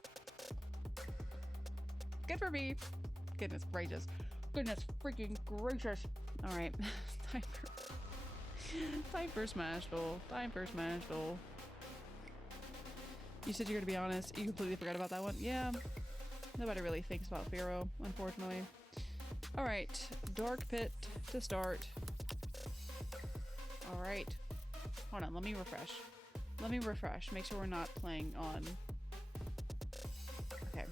Good for me. Goodness gracious. Goodness freaking gracious. Alright. Time for Smash Duel. You said you're gonna be honest. You completely forgot about that one. Yeah. Nobody really thinks about Firo, unfortunately. Alright. Dark Pit to start. Alright. Hold on, let me refresh. Make sure we're not playing on... Okay.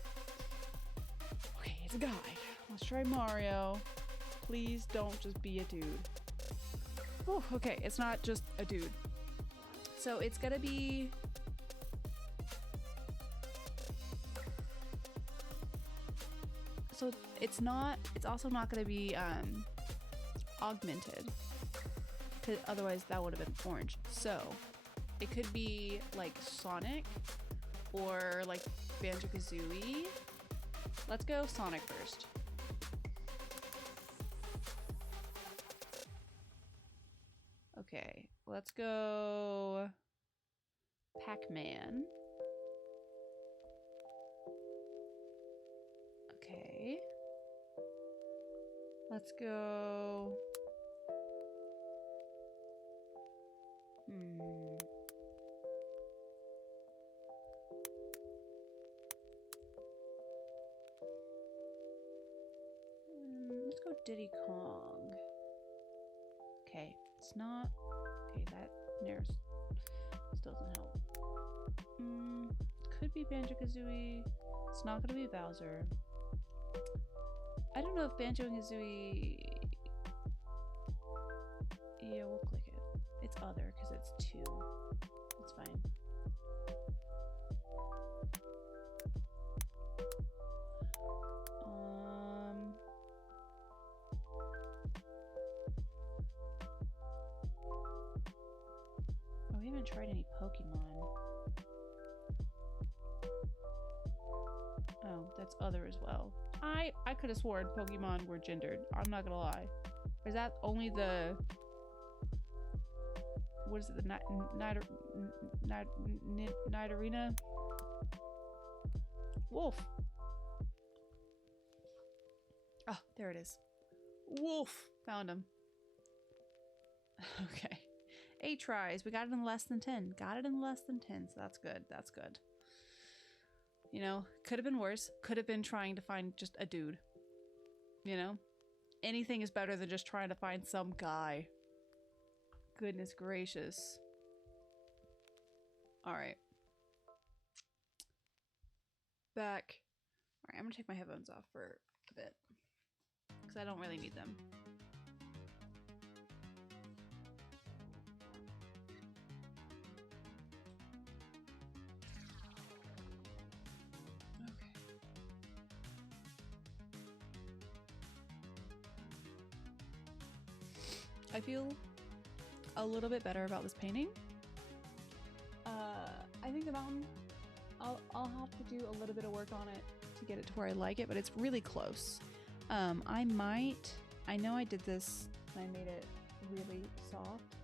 Okay, it's a guy. Let's try Mario. Please don't just be a dude. Oh, okay, it's not just a dude. So it's gonna be... So it's also not gonna be augmented. Cause otherwise that would have been orange. So it could be like Sonic or like Banjo-Kazooie. Let's go Sonic first. Okay, let's go Pac-Man. Okay. Let's go. Let's go Diddy Kong. Okay, it's not. Okay, that narrows. Still doesn't help. Could be Banjo-Kazooie. It's not gonna be Bowser. I don't know if Banjo and Kazooie. Yeah, we'll click it. It's other because it's 2. It's fine. Oh, we haven't tried any Pokemon. Oh, that's other as well. I could have sworn Pokemon were gendered. I'm not gonna lie. Is that only the... What is it? The Night Arena? Wolf. Oh, there it is. Wolf. Found him. Okay. 8 tries. We got it in less than 10. Got it in less than 10. So that's good. That's good. You know, could have been worse. Could have been trying to find just a dude. You know? Anything is better than just trying to find some guy. Goodness gracious. Alright. Back. Alright, I'm gonna take my headphones off for a bit. Because I don't really need them. I feel a little bit better about this painting. I think the mountain, I'll have to do a little bit of work on it to get it to where I like it, but it's really close. I know I did this and I made it really soft.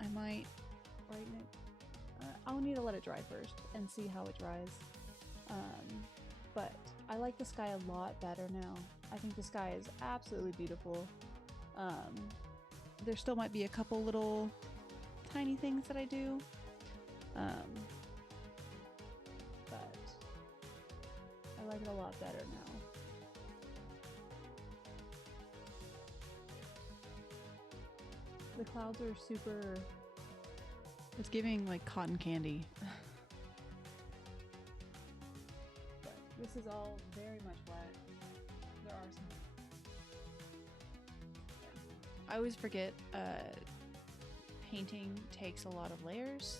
I might brighten it. I'll need to let it dry first and see how it dries. But I like the sky a lot better now. I think the sky is absolutely beautiful. There still might be a couple little tiny things that I do. But I like it a lot better now. The clouds are super... It's giving like cotton candy. But this is all very much wet. There are some... I always forget painting takes a lot of layers.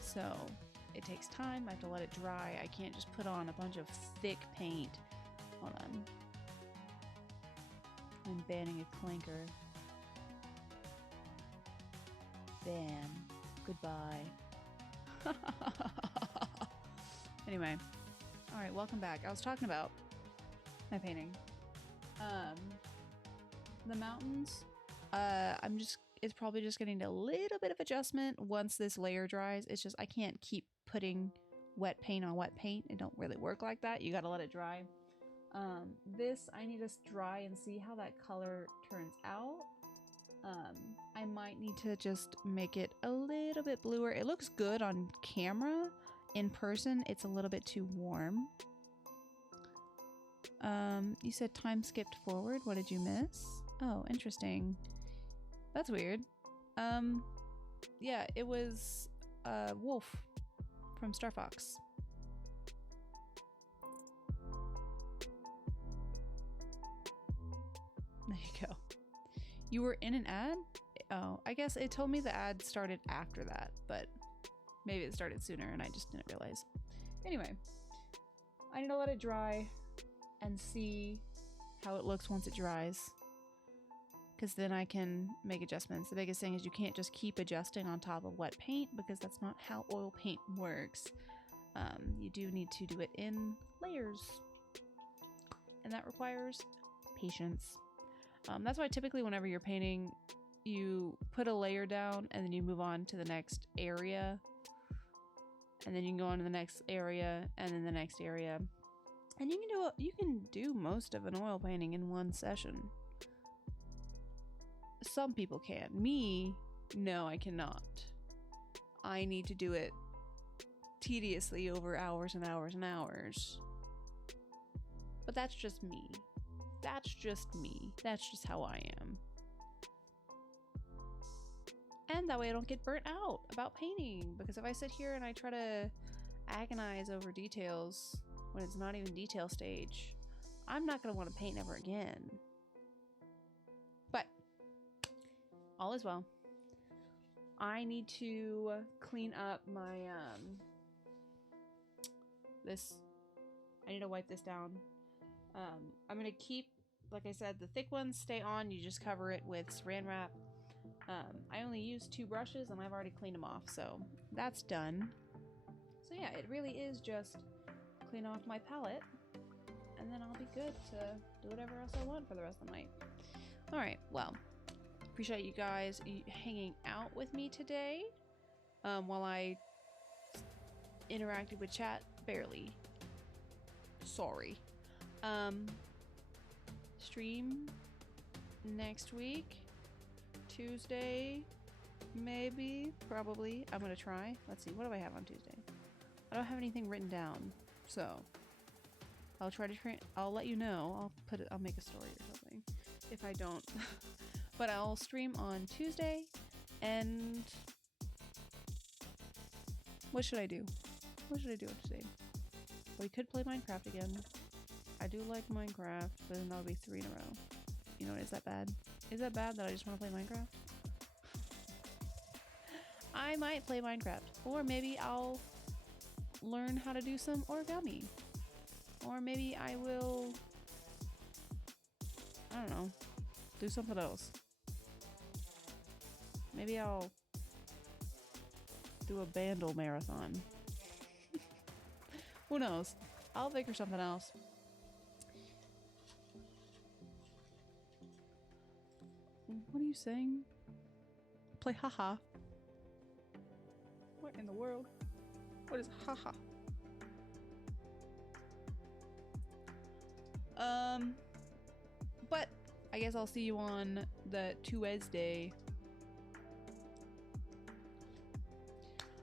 So it takes time. I have to let it dry. I can't just put on a bunch of thick paint. Hold on. I'm banning a clinker. Ban. Goodbye. Anyway. Alright, welcome back. I was talking about my painting. The mountains, it's probably just getting a little bit of adjustment once this layer dries. It's just, I can't keep putting wet paint on wet paint. It don't really work like that. You gotta let it dry. This, I need to dry and see how that color turns out. I might need to just make it a little bit bluer. It looks good on camera. In person, it's a little bit too warm. You said time skipped forward. What did you miss? Oh, interesting. That's weird. Yeah, it was Wolf from Star Fox. There you go. You were in an ad? Oh, I guess it told me the ad started after that, but maybe it started sooner and I just didn't realize. Anyway, I need to let it dry and see how it looks once it dries, because then I can make adjustments. The biggest thing is you can't just keep adjusting on top of wet paint, because that's not how oil paint works. You do need to do it in layers, and that requires patience. That's why typically whenever you're painting, you put a layer down and then you move on to the next area, and then you can go on to the next area and then the next area. And you can do most of an oil painting in one session. Some people can. Me, no, I cannot. I need to do it tediously over hours and hours and hours. But that's just me. That's just me. That's just how I am. And that way I don't get burnt out about painting. Because if I sit here and I try to agonize over details when it's not even detail stage, I'm not going to want to paint ever again. But all is well. I need to clean up my I need to wipe this down. I'm gonna keep, like I said, the thick ones stay on. You just cover it with saran wrap. I only used 2 brushes and I've already cleaned them off, so that's done. So yeah, it really is just clean off my palette and then I'll be good to do whatever else I want for the rest of the night. Alright, well, appreciate you guys hanging out with me today while I interacted with chat barely. Sorry. Stream next week, Tuesday, maybe, probably. I'm gonna try. Let's see, what do I have on Tuesday? I don't have anything written down, so I'll try to I'll let you know. I'll make a story or something if I don't. But I'll stream on Tuesday, and what should I do? What should I do on Tuesday? We could play Minecraft again. I do like Minecraft, but then that'll be 3 in a row. You know, is that bad? Is that bad that I just want to play Minecraft? I might play Minecraft. Or maybe I'll learn how to do some origami. Or maybe I will, I don't know, do something else. Maybe I'll do a Bandle marathon. Who knows? I'll figure something else. What are you saying? Play haha. What in the world? What is haha? But I guess I'll see you on the Tuesday.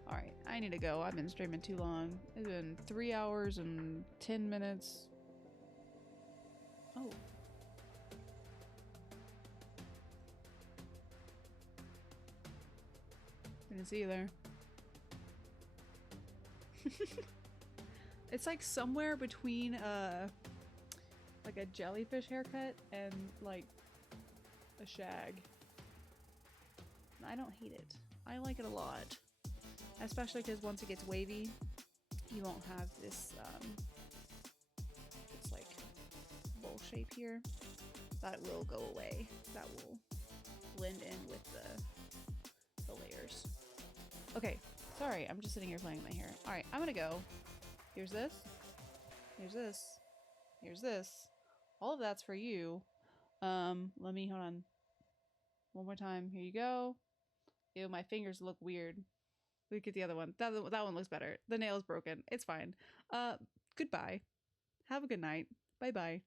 Alright, I need to go. I've been streaming too long. It's been 3 hours and 10 minutes. Oh. Didn't see you there. It's like somewhere between like a jellyfish haircut and like a shag. I don't hate it. I like it a lot. Especially because once it gets wavy, you won't have this it's like bowl shape here. That will go away. That will blend in with the layers. Okay, sorry, I'm just sitting here playing with my hair. Alright, I'm gonna go. Here's this. Here's this. Here's this. All of that's for you. Let me, hold on. One more time. Here you go. Ew, my fingers look weird. Look at the other one. That one looks better. The nail is broken. It's fine. Goodbye. Have a good night. Bye-bye.